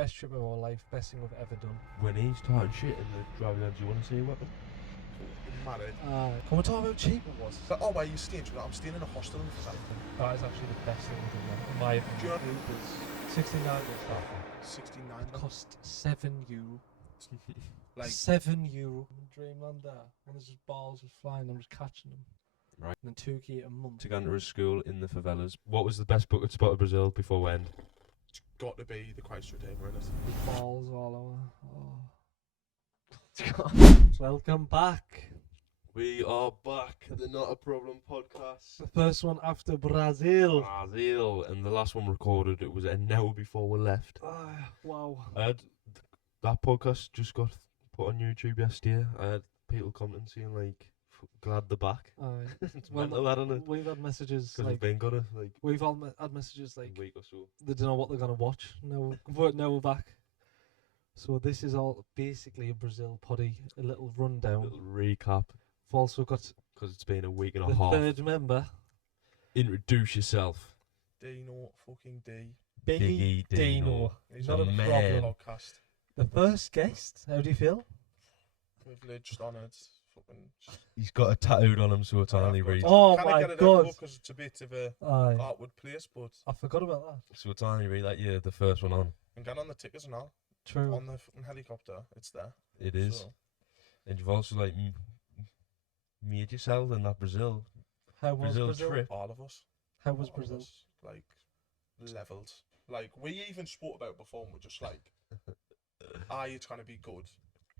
best trip of our life, best thing we've ever done. When he's talking shit in the driving range, you want to see a weapon? Married. Can we talk about how cheap it was? So, oh, where are you staying? I'm staying in a hostel in Favela. That is actually the best thing we've done, in my opinion. Do you know Ubers, 69 was that. 69? It cost €7. Like, €7. Dreamland there. And there's just balls just flying, I'm just catching them. Right. And then $2K a month. To go into a school in the favelas. What was the best bucket spot of Brazil before we end? it's got to be the Christ Redeemer, innit? With balls all over. Oh. Welcome back. We are back at the Not a Problem podcast. The first one after Brazil. Brazil. And the last one recorded, it was an hour before we left. Wow. That podcast just got put on YouTube yesterday. I had people commenting saying, like, glad they're back. It's mental, that, isn't it? We've had messages Because like, we've been gonna, like, we've all had messages like a week or so. they don't know what they're gonna watch. Now we're back. So this is all basically a Brazil poddy, a little rundown. Little recap. We've also got Because it's been a week and a the half. third member, Introduce yourself. Dino fucking D. Biggie Dino. He's Not on a the man. podcast. The first guest. How do you feel? Privileged, honoured. Fucking. He's got a tattooed on him, so it's Yeah, only I've got read. Oh Can't my get it god! because it's a bit of a Aye, outward place, but I forgot about that. So it's only read like, yeah, the first one on. and get on the tickets and all. True. On the fucking helicopter, it's there. It is. So, And you've also like made yourself in that Brazil How was Brazil? trip. all of us. How was all of Brazil? us, like, leveled. Like, we even spoke about before, and we're just like, are you trying to be good?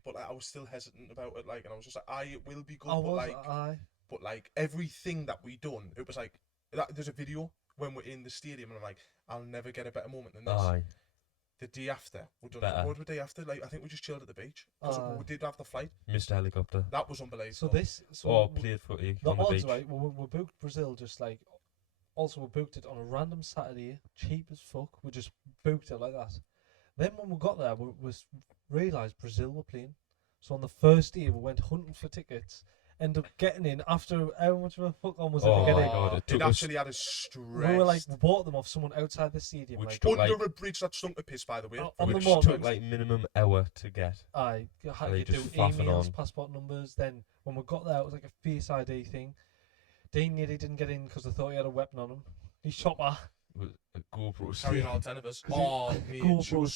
But like, I was still hesitant about it, like, and I was just like, it will be good, but like everything that we done, it was like, there's a video when we're in the stadium, and I'm like, I'll never get a better moment than this. Aye. The day after, we done Better. what was the day after? Like, I think we just chilled at the beach because we did have the flight. Mr. Helicopter. That was unbelievable. So this. So Or played footy the on the odds, beach. right? We booked Brazil just like. Also, we booked it on a random Saturday, cheap as fuck. We just booked it like that. Then when we got there, we realised Brazil were playing. So on the first day, we went hunting for tickets. Ended up getting in after how much of a fuck on was it to get my in? God, it took it us- actually had us stressed. We were like, we bought them off someone outside the stadium. Which Like, took under like, a bridge that stunk to piss, by the way. on the which morning. took like minimum hour to get. Aye, you had And they to do just faffing emails, on. passport numbers. Then when we got there, it was like a Face ID thing. Dean nearly didn't get in because they thought he had a weapon on him. He shot her. With a GoPro. Carrying all 10 of us. 'Cause Oh, he- mate, he GoPro was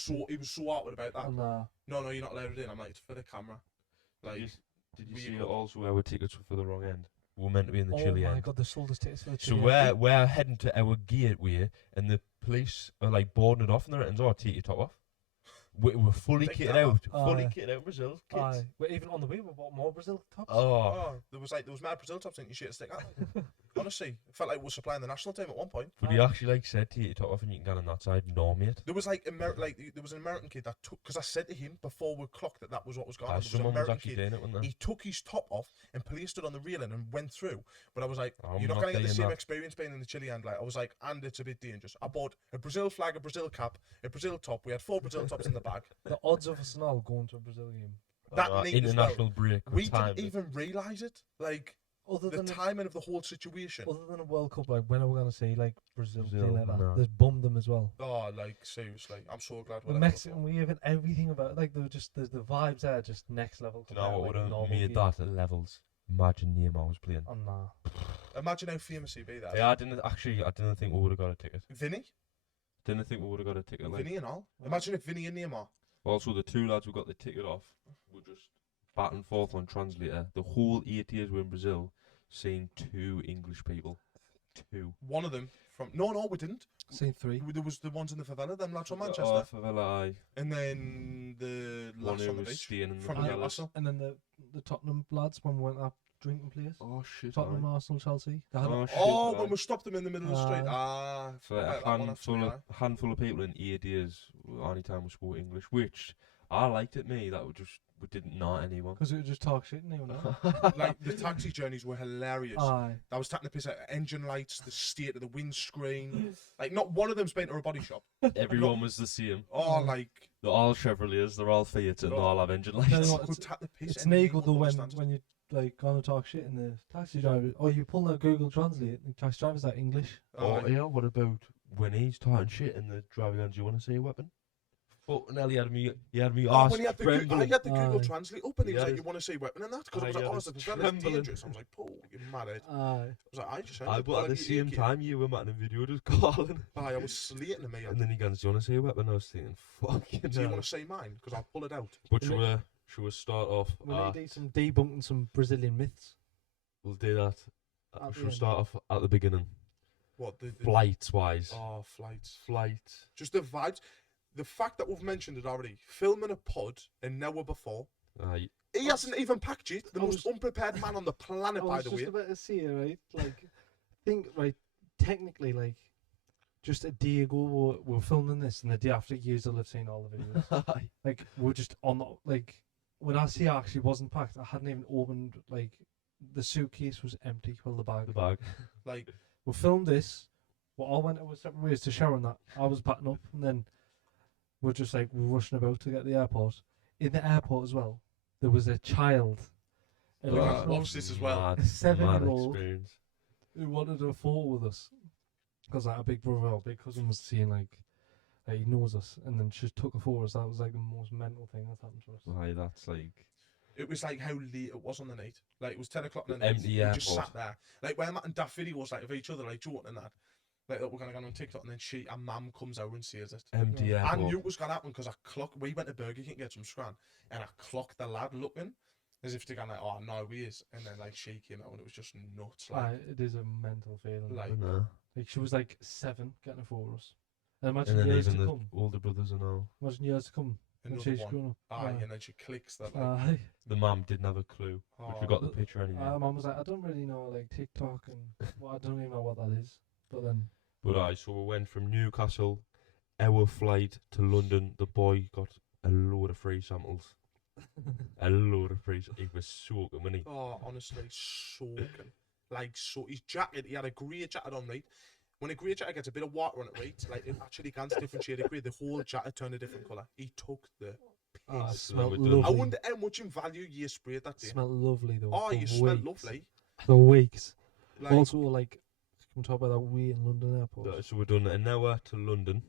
so awkward about that. And, No, you're not allowed it in. I'm like, it's for the camera. Like, Did you we- see also our tickets were for the wrong end? We were meant to be in the oh Chile my end. god, they sold us tickets for the So Chile. we're heading to our gateway, and the police are like boarding it off, and they're like, "Oh, take your top off." We're fully Take kitted that out, off. fully Aye. kitted out, Brazil kids. Aye, but even on the way, we bought more Brazil tops. Oh, there was mad Brazil tops in your shit stick at. Honestly, it felt like we were supplying the national team at one point. but he actually like said, "Take your top off, and you can get on that side." No, mate. There was like there was an American kid that took, because I said to him before we clocked that was what was going on. There was an Someone was American actually kid. doing it, wasn't there? He took his top off and placed it on the railing and went through. But I was like, I'm you're not not going to get the doing same that. experience being in the Chile end. Like, I was like, and it's a bit dangerous. I bought a Brazil flag, a Brazil cap, a Brazil top. We had 4 Brazil tops in the bag. The odds of us all going to a Brazil game. That neat as well. international break. We time. didn't even realise it. Like, Other the than timing of the whole situation. other than a World Cup, like when are we going to see like Brazil play Brazil, like that? no. There's bummed them as well. Oh, like, seriously. I'm so glad The we're Mexican, we even everything about like the vibes there are just next level. Do you know compared what to, would like, have normal made game. that at levels? Imagine Neymar was playing. Oh nah. Imagine how famous he'd be there. Yeah, I didn't think we would have got a ticket. Vinny? Didn't think we would have got a ticket. Like. Vinny and all. Imagine if Vinny and Neymar. Also, the two lads who got the ticket off were just back and forth on translator. The whole 8 years we're in Brazil, seeing 2 English people. 2. One of them from... No, we didn't. Seen 3. There was the ones in the Favela, them lads from Oh, Manchester. Favela, aye. And then the One lads who on the was beach. staying in the From favelas. Newcastle. And then the Tottenham lads when we went up drinking place. Oh shit! Tottenham, Arsenal, Chelsea. They had Oh shit! Oh, aye. when we stopped them in the middle of the street. So I a bet that one after me, handful of people in 8 years. Any time we spoke English, which I liked it. Me, that we didn't know anyone. Because it was just talk shit, you know. Like, the taxi journeys were hilarious. Aye. I was taking the piss out of engine lights, the state of the windscreen. Like, not one of them's been to a body shop. Everyone was the same. Oh, like... They're all Chevrolets. They're all Fiat, and they all have engine Tell you lights. what, Could tap the piss. It's and Nagel anyone though understands. when you like gonna talk shit in the taxi driver, or you pull out Google Translate. The taxi driver's like English. Oh yeah. What about when he's talking shit in the driving range? Do you want to see a weapon? Fucking hell, he had me Oh, arse when he had the, trembling. I had the Google Aye. Translate up and he was Yeah, like, it- you want to say weapon and that? Because I Aye, was like, yeah, oh, it's the Favela's trembling. dangerous. I was like, oh, you're mad. Aye. I was like, I just Aye, said but at the same time, you were making a video just calling. I was slating me. And then he goes, do you want to say a weapon? I was thinking, fucking Do you hell. want to say mine? Because I'll pull it out. But And should we start off? We need to do some debunking some Brazilian myths. We'll do that. At the Should we end. start off at the beginning? What? The Flights wise. Oh, flights. Flights. Just the vibes. The fact that we've mentioned it already. Filming a pod an hour before. Aye. He hasn't even packed it. The I most unprepared man on the I planet, by was the just way. about to see it, right? Like, think, right, technically, like, just a day ago, we were filming this, and the day after, you will have seen all the videos. Aye. Like, we're just on, like, when I say I actually wasn't packed, I hadn't even opened, like, the suitcase was empty, well, the bag. The bag. Like, We filmed this, we all went our separate ways to shower and that. I was packing up, and then we're just, like, rushing about to get to the airport. In the airport as well, there was a child. I Like, watched this as well. Mad, A 7-year-old. mad experience. who wanted a photo with us because like a big brother or big cousin was saying like he knows us, and then she took a photo of us. That was like the most mental thing that's happened to us. Aye, that's like It was like how late it was on the night. Like, it was 10 o'clock in the night. Empty We just airport. sat there. Like, when Matt and Daft videos, like, of each other, like, joking and that. Like, that we're going to go on TikTok, and then a mum comes out and sees it. empty Yeah. I airport. knew it was going to happen because I clocked. We went to Burger King to get some scran, and I clocked the lad looking as if they're going like, oh, no, he is. And then, like, she came out, and it was just nuts. Like, It is a mental feeling. Like- No. Like she was like 7 getting a photo of us. And imagine And then years to even the come. older brothers and all. Imagine years to come when another she's one. grown up. Aye, and then she clicks that. Like, Aye. The mum didn't have a clue. But we got the picture anyway. Mum was like, I don't really know like TikTok and well, I don't even know what that is. But then But aye, so we went from Newcastle, our flight to London. The boy got a load of free samples. A load of free. He was soaking, wasn't he? Oh, honestly, soaking. Like, so his jacket, he had a grey jacket on, right? When a grey jacket gets a bit of water on it, right? Like, it actually can a different shade of grey. The whole jacket turned a different colour. He took the it piss. smelled we're done. lovely. I wonder how much in value you sprayed that day. Smelled lovely though. Oh, for you smell weeks. lovely. For weeks. Like, Also, like, can we talk about that wait in London airport? So we done an hour to London.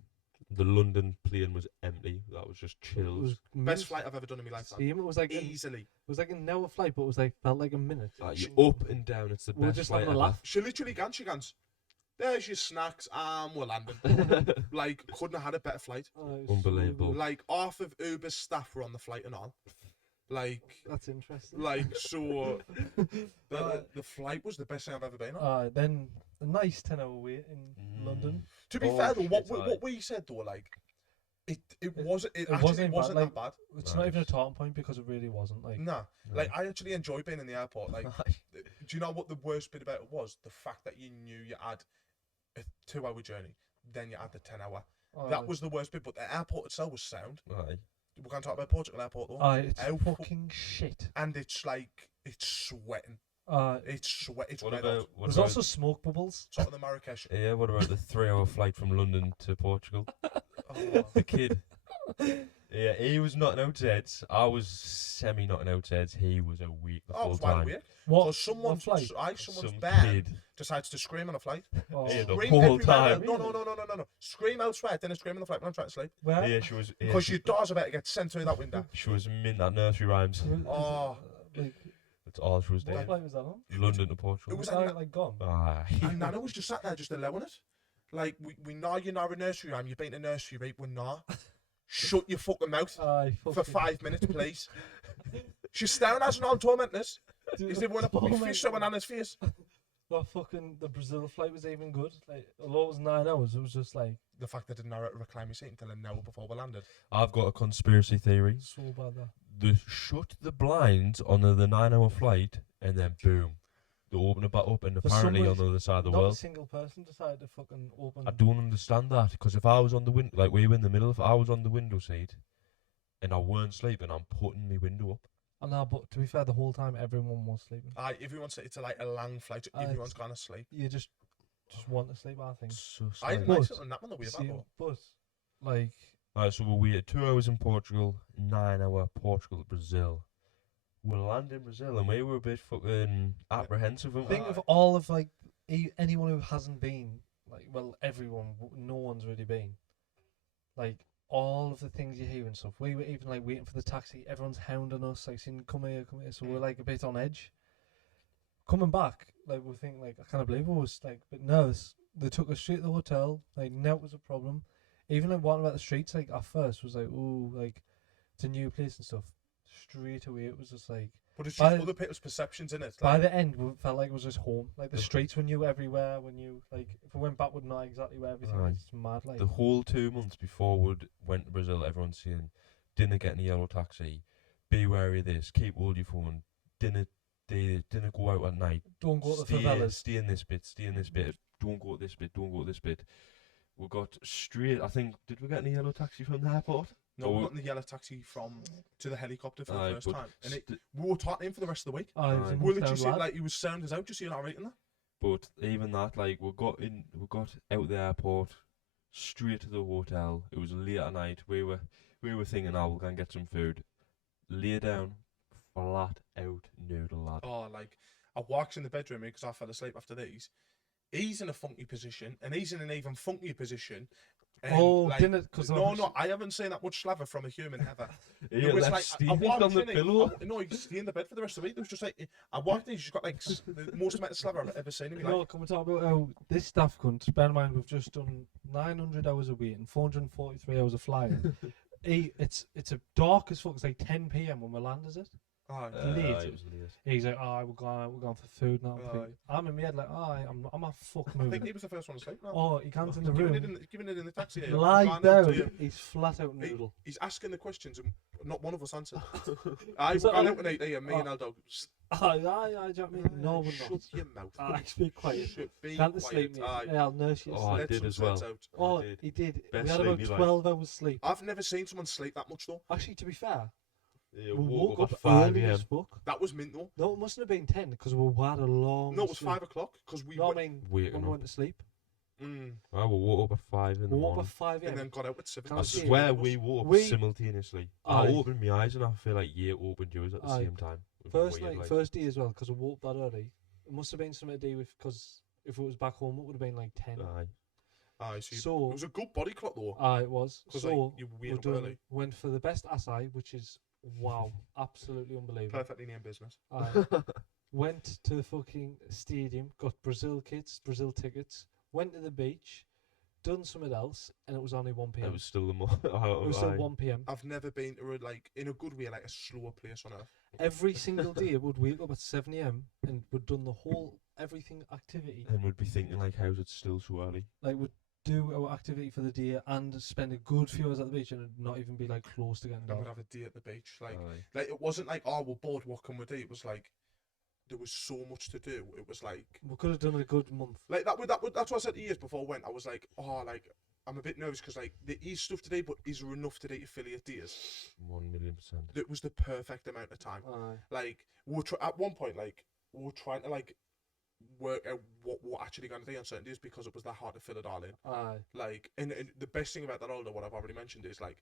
The London plane was empty. That was just It chills. best was mint. flight I've ever done in my life. Same. It was like Easily. it was like an hour flight, but it was like felt like a minute. You up and down. It's the We were best just flight having a ever. laugh. She literally gans. There's your snacks, we're landing. Like, couldn't have had a better flight. Oh, it was so Unbelievable. good. Like, half of Uber's staff were on the flight and all. Like, That's interesting. so the flight was the best thing I've ever been on. Then a nice 10-hour wait in London. To be Oh, fair though, shit, what we said though, like, it wasn't wasn't wasn't bad, that bad. It's not even a Nice. talking point because it really wasn't. Like, Nah, No. like I actually enjoy being in the airport. Like, do you know what the worst bit about it was? The fact that you knew you had a 2-hour journey, then you had the 10-hour. That was the worst bit. But the airport itself was sound. Aye. We're going to talk about Portugal airport though. It's How fucking shit. And it's like it's sweating. It's It's What red about hot. what There's about also smoke bubbles. Sort of the Marrakesh. yeah? What about the 3-hour flight from London to Portugal? Oh, The kid. Yeah, he was knocking out heads. I was semi knocking out heads. He was awake the I full was wide time. awake. What? So someone's flight? someone's Some band kid. decides to scream on a flight. Oh. Yeah, the Scream whole everywhere time. else. No. Scream elsewhere, then scream on the flight when I'm trying to sleep. Where? Yeah, she was. Yeah, Because she, your daughter's about to get sent through that window. she was mint at nursery rhymes. Oh. Like, That's all she was what doing. flight was that on? London to Portugal. It was Was that like gone? Aye. And Nana was just sat there just allowing it. Like, we know you're not a nursery rhyme, you've been to nursery, right? We're not. Shut your fucking mouth for 5 minutes, please. She's staring at us and I'm tormenting us. Is they want to put me fish showing on his face? Well, fucking the Brazil flight was even good. Like, although it was 9 hours, it was just like The fact that I didn't know how to recline my seat until an hour before we landed. I've got a conspiracy theory. so bad that. They shut the blinds on the 9-hour flight, and then boom, they open it back up, and For apparently some on the other side of the Not a world. single person decided to fucking open. I don't understand that, because if I was on the window, like we were in the middle, if I was on the window seat and I weren't sleeping, I'm putting my window up. Oh, no, but to be fair, the whole time everyone was sleeping. Everyone's, it's like a long flight, everyone's gone to sleep. You just want to sleep, I think. So I had a slight. nice But- little nap on the way back See, though. but like, Right, so we waited 2 hours in Portugal, 9-hour Portugal to Brazil. We landed in Brazil, and we were a bit fucking apprehensive. weren't we? think of all of like anyone who hasn't been, like, well, everyone, no one's really been. Like, all of the things you hear and stuff. We were even like waiting for the taxi. Everyone's hounding us, like saying, "Come here, come here." So we're like a bit on edge. Coming back, like we're thinking, like I can't believe I was like a bit nervous. They took us straight to the hotel. Like now was a problem. Even like walking about the streets, like at first was like, "Oh, like it's a new place and stuff." Straight away, it was just like. But it's By just the- other people's perceptions in it. By Like, the end, we felt like it was just home. Like the streets were new everywhere. We knew, like, if we went back, we'd know exactly where everything Aye. is. It's mad, like. The whole 2 months before we went to Brazil, everyone's saying, "Didn't get in a yellow taxi. Be wary of this. Keep hold of your phone. Didn't go out at night. Don't go to the Stay favelas. Stay in this bit. Stay in this bit. Don't go to this bit. Don't go to this bit." We got straight. I think did we get in a yellow taxi from the airport? no, Oh, we got in the yellow taxi to the helicopter for Aye, the first but time, and we were talking to him for the rest of the week. Oh, he was Aye. a We literally knockdown said, lad. like he was sound as out, just seeing all right in there. But even that, like we got out the airport, straight to the hotel. It was late at night. We were thinking, "Oh, we'll go and get some food." Lay down, flat out noodle lad. Oh, like I walked in the bedroom because I fell asleep after these. He's in a funky position, and he's in an even funkier position. And Oh, like, didn't it? Because no, I haven't seen that much slaver from a human ever. He It was left like Steve walked on the in, pillow. No, he stayed in the bed for the rest of the week. It was just like I walked in, he's just got like the most amount of slaver I've ever seen. No, can we talk about how this staff cunt, bear in mind we've just done 900 hours of waiting, 443 hours of flying. It's a dark as fuck, it's like 10 PM when we land, is it? Aye. Late. It was late. He's like, "Oh, we're going for food now." Aye. I'm in my head like, "Oh, I'm a fuck I think moving." he was the first one to sleep now. Oh, he comes in the Giving room, it in the taxi. Here. lies Gone out to down, him. he's flat out noodle. He's asking the questions and not one of us answered. I Is that gone all- out and ate me and Aldo. Aye, do you know what I mean? No, we're Shut not. your mouth. Aye, speak quiet. Be Can't quiet. sleep, mate. Aye. Yeah, I'll nurse you. to Oh, I sleep. Let did some as well. sense out. Oh, did. he did. Best We had sleep about you like. 12 hours sleep. I've never seen someone sleep that much though. Actually, to be fair, Yeah, we woke up up at 5 early a.m. as fuck. That was mint though. No, it mustn't have been 10 because we had a long. No, it was sleep. 5 o'clock because we No, I went, mean Waking when we up. went to sleep. I woke up at 5 in We the woke up morning. at 5 and a.m. then got out at 7. Can I see it. swear we woke up We- simultaneously. Aye. I opened my eyes and I feel like you opened yours at the Aye. same time. It was First weird, night, like. first day as well because we woke that early. It must have been something to do with because if it was back home, it would have been like 10. Aye. Aye, so, So- it was a good body clock though. It was. 'Cause, So like, you were we waiting up done, early. went for the best assay, which is wow, absolutely unbelievable. Perfectly named business. Went to the fucking stadium, got Brazil kits, Brazil tickets, went to the beach, done something else, and it was only 1 p.m. It was still the more. It was still 1 p.m. I've never been to a, like in a good way, like a slower place on earth. Every single day, we'd wake up at 7 a.m. and we'd done the whole everything activity. And we'd be thinking like, how's it still so early? Like we'd do our activity for the day and spend a good few hours at the beach and it'd not even be like close to getting Then dark. we'd have a day at the beach. Aye. Like it wasn't like, oh, we're bored, what can we do? It was like there was so much to do. It was like We could have done a good month. that's what I said to years before I went. I was like, oh, like I'm a bit nervous because like there is stuff today, but is there enough today to fill your days? 1,000,000%. It was the perfect amount of time. Aye. Like we were at one point, like we were trying to like work out what we're actually going to do on certain days because it was that hard to fill it all in. Aye. Like, and the best thing about that all, what I've already mentioned, is like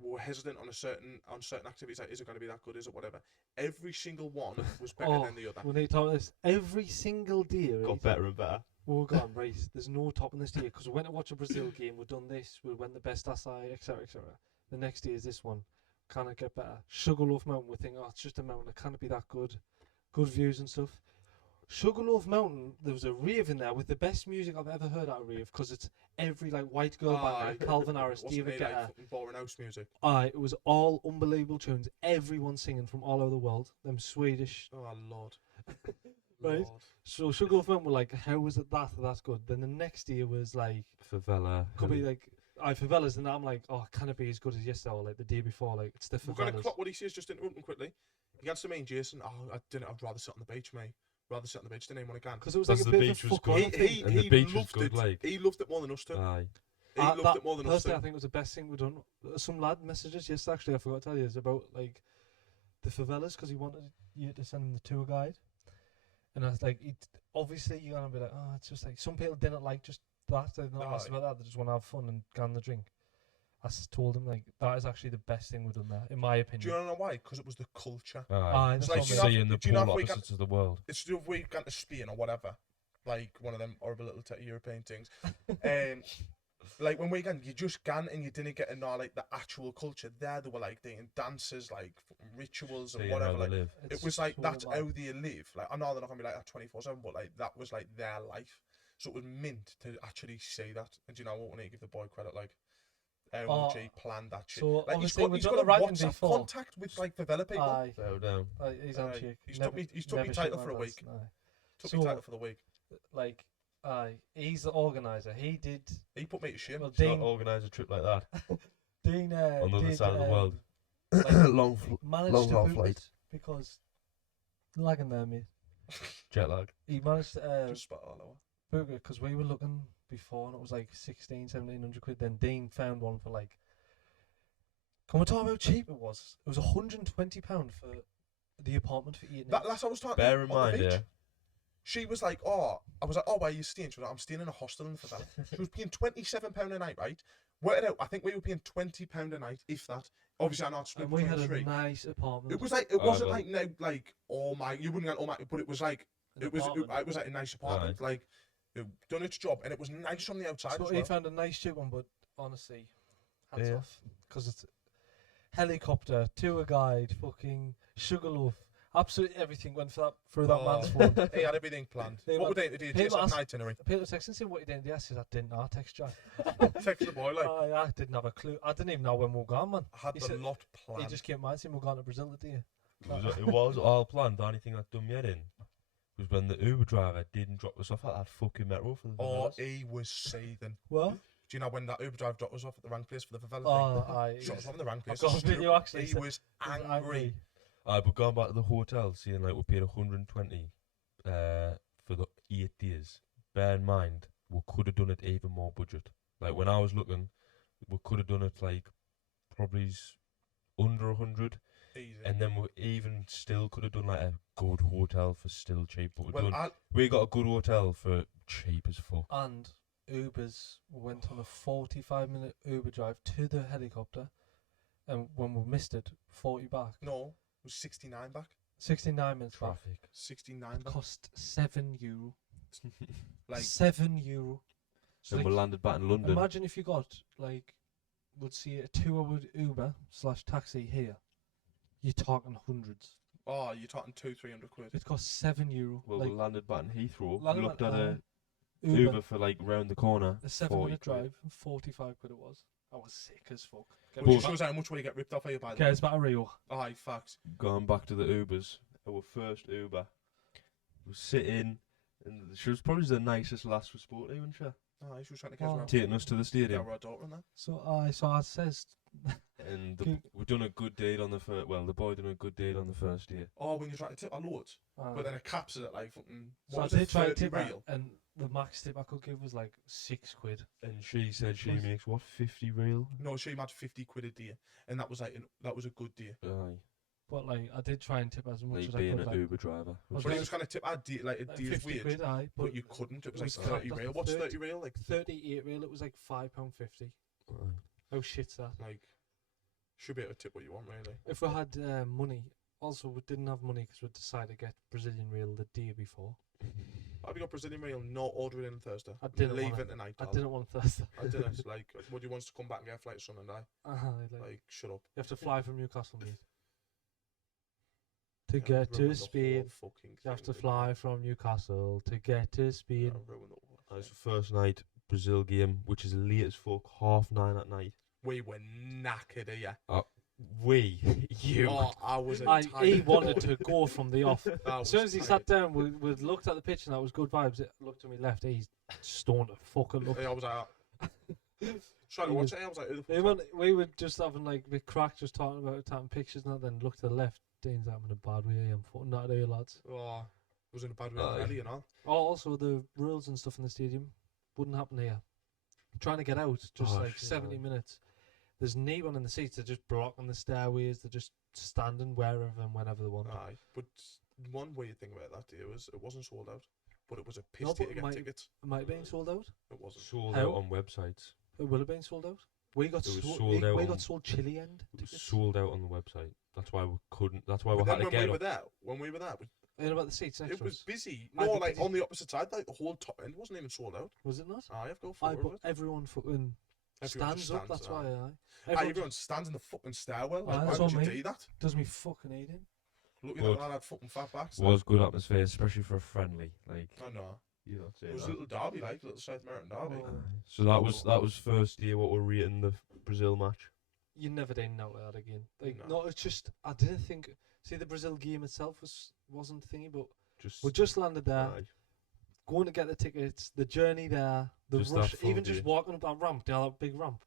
we're hesitant on certain activities. Like, is it going to be that good? Is it whatever? Every single one was better than the other. We need to talk about this every single day. Right? Got better and better. Oh god, right. There's no topping this day because we went to watch a Brazil game. We've done this. We went the best assay, etc., etc. The next day is this one. Can it get better? Sugarloaf Mountain. We think, oh, it's just a mountain. It can't be that good. Good views and stuff. Sugarloaf Mountain. There was a rave in there with the best music I've ever heard at a rave because it's every like white girl band, like Calvin Harris, Wasn't David it like Guetta. fucking boring house music? It was all unbelievable tunes. Everyone singing from all over the world. Them Swedish. Oh Lord. Right. Lord. So Sugarloaf Mountain were like, how was it that's good? Then the next year was like, Favela. could be like, Favelas, and I'm like, oh, can it be as good as yesterday or like the day before? Like, it's the We're going to Favelas. clock what he says just interrupting quickly. He gets to me and Jason. Oh, I'd rather sit on the beach, mate. Rather sit on the beach than anyone again. Because it was like Because a the bit beach of a was fuck good. on And thing. the beach was loved good, it. like. He loved it more than us two. Aye. He loved it more than us two. Personally, I think it was the best thing we've done. Some lad messages yesterday, actually, I forgot to tell you, is about like the Favelas because he wanted you to send him the tour guide. And I was like, obviously, you're going to be like, oh, it's just like, some people didn't like just that. They're not asked about that. They just want to have fun and can the drink. I told him, like, that is actually the best thing we've done there, in my opinion. Do you know why? Because it was the culture. Aye. that's like, what I you mean. know, Seeing the do you know polar if we got- opposites of the world. It's to do if we've gone to Spain or whatever, like one of them horrible little European things. like when we gone, you just gone and you didn't get to know like the actual culture. There, they were like doing dances, like rituals and Seeing how whatever. they Like live. it was like so that's mad. how they live. Like I know they're not gonna be like that 24/7, but like that was like their life. So it was mint to actually say that. And you know what? I need to give the boy credit. Like how much he planned that shit. So Like obviously he's we've got done a a ranking WhatsApp before. contact with like Favela people. Aye, Settle down. he's on chick. He's took me never title shit for a my week. pants, aye. Took So, me title for the week. Like, he's the organizer. He did. He put me to shame. Well, It's not Dean. organise a trip like that. Dean On the other did, side of the world. like, long managed to haul book flight. it because lagging there, mate. Jet lag. He managed to Just spat all over. book it because we were looking before and it was like 1700 quid. Then Dean found one for like. Can we talk about how cheap it was? It was £120 for the apartment for 8 nights. That last I was talking. Bear in on the mind, beach, yeah. She was like, "Oh," I was like, "Oh, where are you staying?" She was like, "I'm staying in a hostel in Favela." She was paying £27 a night, right? Work it out. I think we were paying £20 a night, if that. Obviously, I'm not split And we had between a three. nice apartment. It was like it wasn't well. like no like oh my you wouldn't get oh my but it was like An it was apartment. like a nice apartment like it done its job and it was nice from the outside So as he well. found a nice cheap one, but honestly, hands Yeah. off. Because it's helicopter, tour guide, fucking Sugarloaf. Absolutely everything went through that man's phone. He had everything planned. Hey, What man, were they? Did you people just have ask- an itinerary? People were texting saying what you did. Yes, I didn't. I text Jack. Text the boy like I didn't have a clue. I didn't even know when we were going, man. I had He the said- lot He planned. just came out saying we're going to Brazil today. It was all planned. The only thing that done me head in was when the Uber driver didn't drop us off at that fucking metro for the Oh, Favelas. he was seething. Well, Do you know when that Uber driver dropped us off at the wrong place for the Favela I thing? Shot us off in the wrong place. got a video actually. He was angry. But going back to the hotel, seeing like we paid 120 for the 8 days. Bear in mind, we could have done it even more budget. Like when I was looking, we could have done it like probably under 100, Easy. and then we even still could have done like a good hotel for still cheap. But Well, we got a good hotel for cheap as fuck. And Ubers went on a 45-minute Uber drive to the helicopter, and when we missed it, 40 back. no, it was 69 back. 69 minutes back. Traffic. 69 back. Cost €7. Like €7. So Then we like, landed back in London. imagine if you got like, would see a 2-hour Uber / taxi here. You're talking hundreds. oh, you're talking 200-300 quid. It cost €7. Well, like we landed back in Heathrow. landed Looked back, at a Uber, Uber for like round the corner. a 40 7-minute quid. drive, 45 quid it was. I was sick as fuck. Which just shows how much will you get ripped off here by the Okay, it's about a real. Aye, facts. Going back to the Ubers, our first Uber was sitting, and she was probably the nicest lass we spoke to, wasn't she? Aye, she was trying to get us Oh. around. Taking us to the Yeah, stadium, we're a daughter in that. So I says, and Can- we done a good deed on the first. Well, the boy done a good deed on the first day. Oh, when you're trying to tip our loads. But then it caps it at like fucking so what I was did it, try to 30 tip that, real? and the max tip I could give was like £6. And she said she Was- makes what 50 real. No, she had 50 quid a day. And that was like that was a good day. Aye, But like I did try and tip as much like as I being could. an Like, Uber driver. was But he like- was gonna tip our day like a like day's 50 wage. quid, aye, But you couldn't. It was like was 30 capped at real. What's 30? 30 real? Like 38 real. It was like £5.50. Aye. How shit's that? like should be able to tip what you want really. If we had money, also we didn't have money because we decided to get Brazilian real the day before. Have you got Brazilian real? Not ordering on Thursday. I didn't Leave wanna- it tonight. I darling. didn't want Thursday. I didn't. Like, what do you want us to come back and get a flight Sunday night? Like, Like, shut up. you have to fly from Newcastle, mate. To Yeah, get to ruin the Spain, whole fucking you have thing, to didn't fly from Newcastle to get to Spain. Yeah, ruin the whole That was thing. the first night Brazil game, which is late as fuck, 9:30 at night. We were knackered here. We, you. Oh, I was a He tired wanted boy. to go from the off. I As was soon as he tired. sat down, we looked at the pitch and that was good vibes. It looked to me left, he's stoned to fucking look. I was like, trying to He watch was- it. I was like, who the We fuck's were, we were just having like a bit crack, just talking about it, taking pictures and that. Then look to the left. Dean's I'm in a bad way. I'm fucking out of here, lads. that? Oh, I was in a bad way Aye. already, you know. Oh, also the rules and stuff in the stadium wouldn't happen here. Trying to get out, just Oh, like shit, 70 aye. minutes. There's no one in the seats. They're just blocking the stairways. They're just standing wherever and whenever they want. Aye, but one weird thing about that day was it wasn't sold out, but it was a piss No, day but to get my- tickets. It might have been sold out. It wasn't. Sold How? out on websites. It will have been sold out. We got It was sold. sold out We on- got sold chili end It was tickets. sold out on the website. That's why we couldn't. That's why we But had then to when get we were up. there, And about the seats next It to was us. busy. Aye, No, but like did you- on the opposite side, like the whole top end wasn't even sold out. Was it not? Aye, I've got a Aye, photo but of it. everyone fucking Everyone just stands up. That's stands, why. aye. Everyone Everyone stands in the fucking stairwell. Aye, Like, why that's would what I you mean. do that? does me fucking eating. Look at But that lad had fucking fat backs. Was good atmosphere, especially for a friendly. Like, I know. you know, It was a little derby, like little South American derby. Oh. so that was first year. What we're rating the Brazil match. You never did know that again. Like, No. no, it's just I didn't think. See, the Brazil game itself wasn't thingy, but Just we just landed there, aye. going to get the tickets, the journey there, the Just that rush, full even day. just walking up that ramp, that big ramp,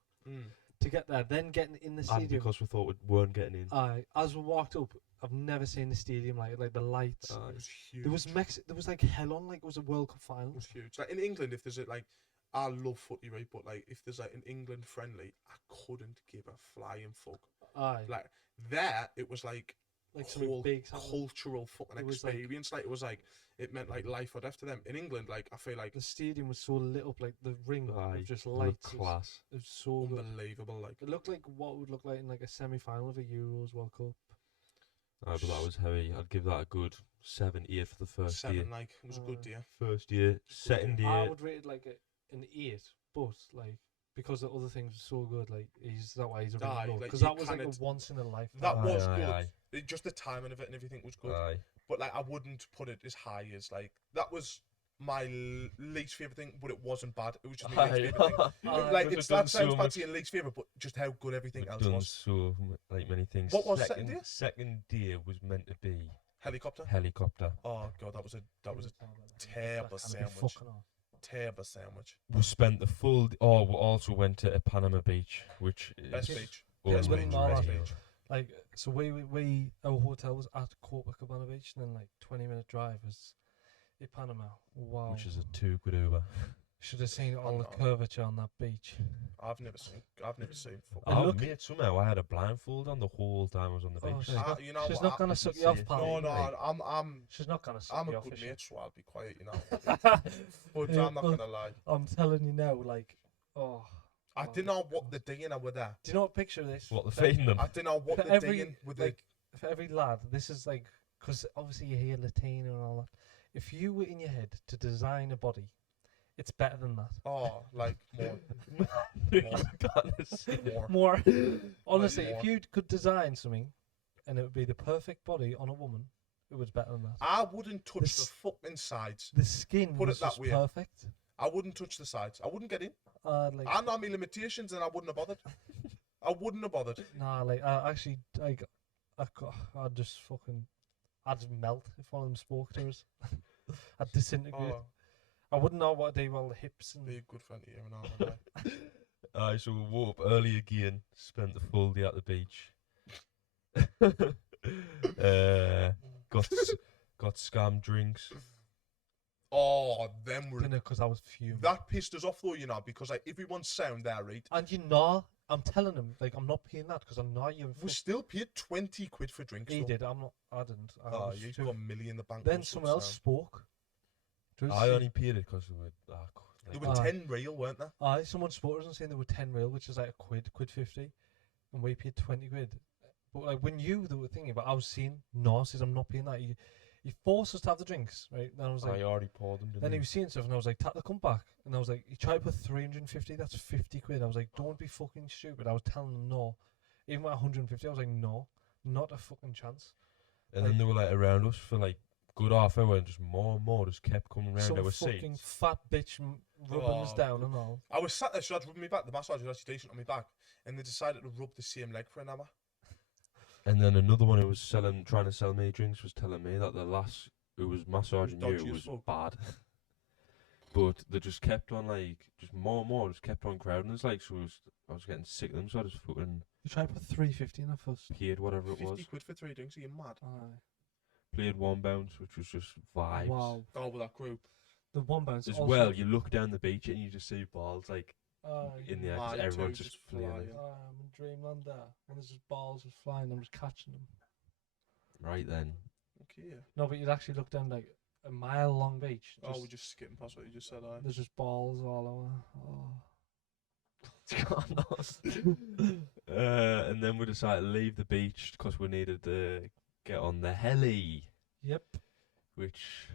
to get there, then getting in the And stadium. because we thought we weren't getting in. Aye, as we walked up, I've never seen the stadium like the lights. It was huge. There was like hell on, like it was a World Cup It final. was huge. Like in England, if there's a like, I love footy, right? But like, if there's like an England friendly, I couldn't give a flying fuck. Aye, Like there, it was like something whole big. something- cultural fucking It was like- experience. Like it was like it meant like life or death to them. In England, like I feel like The stadium was so lit up, like the ring Aye, of just it looked lights. class. It was so good. unbelievable. Like It looked like what would look like in like a semi-final of a Euros World Cup. Aye, but that was heavy. I'd give that a good 7, 8 for the first year. 7, like it was a good Aye. year. First year, second I year. would rate it like an 8, but like because the other things were so good, like that why he's a Aye, really like, because you that was like a kinda once in a lifetime. That Aye, was aye, good. aye. Just the timing of it and everything was good. Aye. But like I wouldn't put it as high as like that was my least favorite thing, but it wasn't bad. It was just my least Aye. favorite thing. Aye. Like Because it's we've done that sounds so bad much- to your least favorite, but just how good everything We've else done was. so like many things. What was second year? Second year was meant to be Helicopter. helicopter. Oh god, that was a terrible That can't be sandwich. fucking off. terrible sandwich. We spent the full. Oh, we also went to Panama Beach, which Best is beach. Best Best beach, beach. no, Best that's- beach. Like so, our hotel was at Copacabana Beach, and then like 20-minute drive was in Panama. Wow, which is a £2 Uber. should have seen all the no. curvature on that beach. I've never seen. Fuck. And Oh, look- mate, somehow I had a blindfold on the whole time I was on the Oh, beach. she's not, you know she's what, not I- gonna suck you see off, it. pal. No, no, Right. I'm She's not gonna suck I'm you a off. good is she? mate, so I'll be quiet, you know. But Yeah, I'm not well, gonna lie. I'm telling you now, like, oh. I oh, didn't know what the day I were there. Do you know what picture this? What, the For- feeding them? I didn't know what For the every, day with like, for every lad, this is like, because obviously you hear Latino and all that. If you were in your head to design a body, it's better than that. oh, like more, more. More. Honestly, more. if you could design something and it would be the perfect body on a woman, it was better than that. I wouldn't touch This- the fucking sides. The skin Put it was that just way. perfect. I wouldn't touch the sides. I wouldn't get in. Like, I know my limitations, and I wouldn't have bothered. I wouldn't have bothered. nah, like, actually, like, I'd just fucking, I'd just melt if one of them spoke to us. I'd disintegrate. Oh, I wouldn't know what to do with all the hips and. be a good friend to you, and all that. Aye, so we woke up early again, spent the full day at the beach. Got scam drinks. Oh, them were. Because I was fuming. That pissed us off though, you know, because like everyone's sound there, right? And you know, I'm telling him, like, I'm not paying that because I know you. We still paid 20 quid for drinks. He though. did. I'm not. I didn't. I Oh, was you've too- got a million in the bank. Then and stuff, someone else so. spoke. I only paid it because we were. They Like, were Aye. 10 real, weren't they? Aye, someone spoke to us and saying they were 10 real, which is like a quid 50, and we paid 20 quid. But like when you were thinking about, I was seeing no, says I'm not paying that. He forced us to have the drinks, right? And I was like, I already poured them. Didn't then he I? was seeing stuff, and I was like, tap the come back, and I was like, he tried to put 350, that's 50 quid. I was like, don't be fucking stupid. I was telling him no, even at 150, I was like, no, not a fucking chance. And then they were like around us for like good half hour, and just more and more just kept coming round Some our fucking seats. fat bitch rubbing us Oh, down and all. I was sat there, so I'd rub me back. The massage was actually decent on my back, and they decided to rub the same leg for an hour. And then another one who was trying to sell me drinks was telling me that the lass who was massaging dodgy you as was fuck. bad. But they just kept on like, just more and more, just kept on crowding us like, so I was getting sick of them, so I just fucking You tried to put 350 in at first. paid whatever it 50 was. quid for 3 drinks, are you mad? Aye. Played one bounce, which was just vibes. Wow. Oh, with that group. The one bounce As also, well, you look down the beach and you just see balls like Aye. in the air, 'cause Mine everyone's too, just just flying. flying. I'm in dreamland there. When there's just balls just flying, I'm just catching them. Right then. Okay. No, but you'd actually look down like a mile long beach. Oh, Just, we're just skipping past what you just said. there's just balls all over. And then we decided to leave the beach because we needed to get on the heli. Yep. which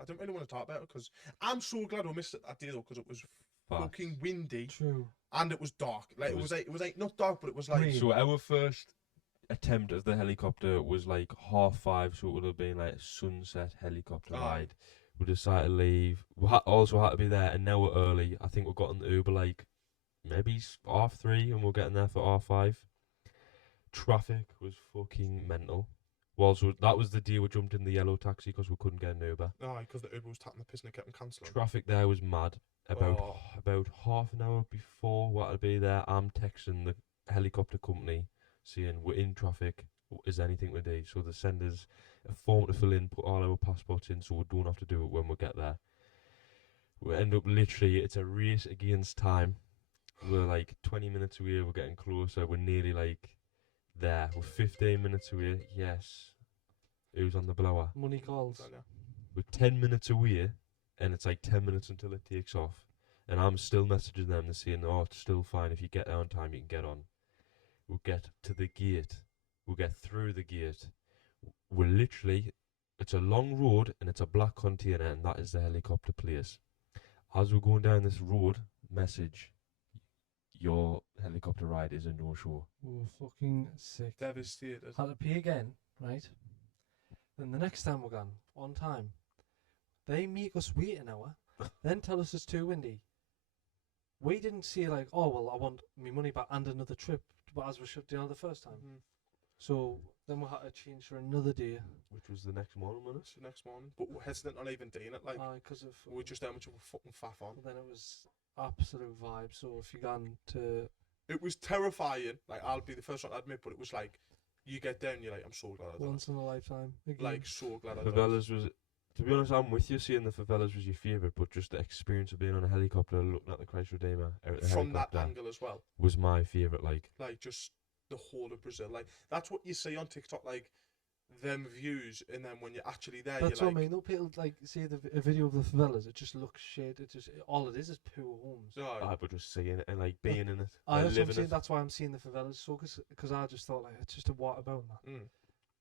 I don't really want to talk about it because I'm so glad we missed it that day though, because it was Facts. fucking windy True. and it was dark. Like it was like not dark, but it was like Green. so our first attempt of the helicopter was like 5:30, so it would have been like a sunset helicopter Aye. ride. We decided to leave. We also had to be there an hour early. I think we got on the Uber like maybe 3:30, and we're getting there for 5:30. Traffic was fucking mental. Well, so that was the day we jumped in the yellow taxi because we couldn't get an Uber. because the Uber was tapping the piss and it kept cancelling. Traffic there was mad. About Oh. about half an hour before we had to be there, I'm texting the helicopter company saying we're in traffic. Is there anything we do? So they send us a form to fill in, put all our passports in, so we don't have to do it when we get there. We end up literally, it's a race against time. We're like 20 minutes away. We're getting closer. We're nearly like there. We're 15 minutes away. Yes. Who's on the blower? Money calls. Don't know. We're 10 minutes away, and it's like 10 minutes until it takes off. And I'm still messaging them. They're saying, oh, it's still fine. If you get there on time, you can get on. We'll get to the gate. We'll get through the gate. We're literally, it's a long road, and it's a black container, and that is the helicopter place. As we're going down this road, message, your helicopter ride is a no-show. We were fucking sick. Devastated. Had to pay again, right? Then the next time we're gone, on time, they make us wait an hour, then tell us it's too windy. We didn't say like, oh well, I want my money back and another trip, but as we shut down the first time. Mhm. So then we had to change for another day. Which was the next morning, wasn't It's the next morning, but we're hesitant on even doing it. Like Because of we're just how much of a fucking faff on. then it was absolute vibe. So if you gone to It was terrifying. Like I'll be the first one to admit, but it was like you get down, you're like, I'm so glad I did once in a lifetime, it. again. Like so glad I it? did it. Favelas was, to be honest, I'm with you saying the Favelas was your favourite, but just the experience of being on a helicopter looking at the Christ Redeemer out the From that helicopter angle as well. was my favourite. Like just the whole of Brazil. Like that's what you see on TikTok, like them views, and then when you're actually there, That's you're what like, I mean. No people like see a video of the favelas. It just looks shit. It just all it is poor homes. oh, but just seeing it and like being in it, I like also living saying it. that's why I'm seeing the favelas so because I just thought like it's just a what about that. mm.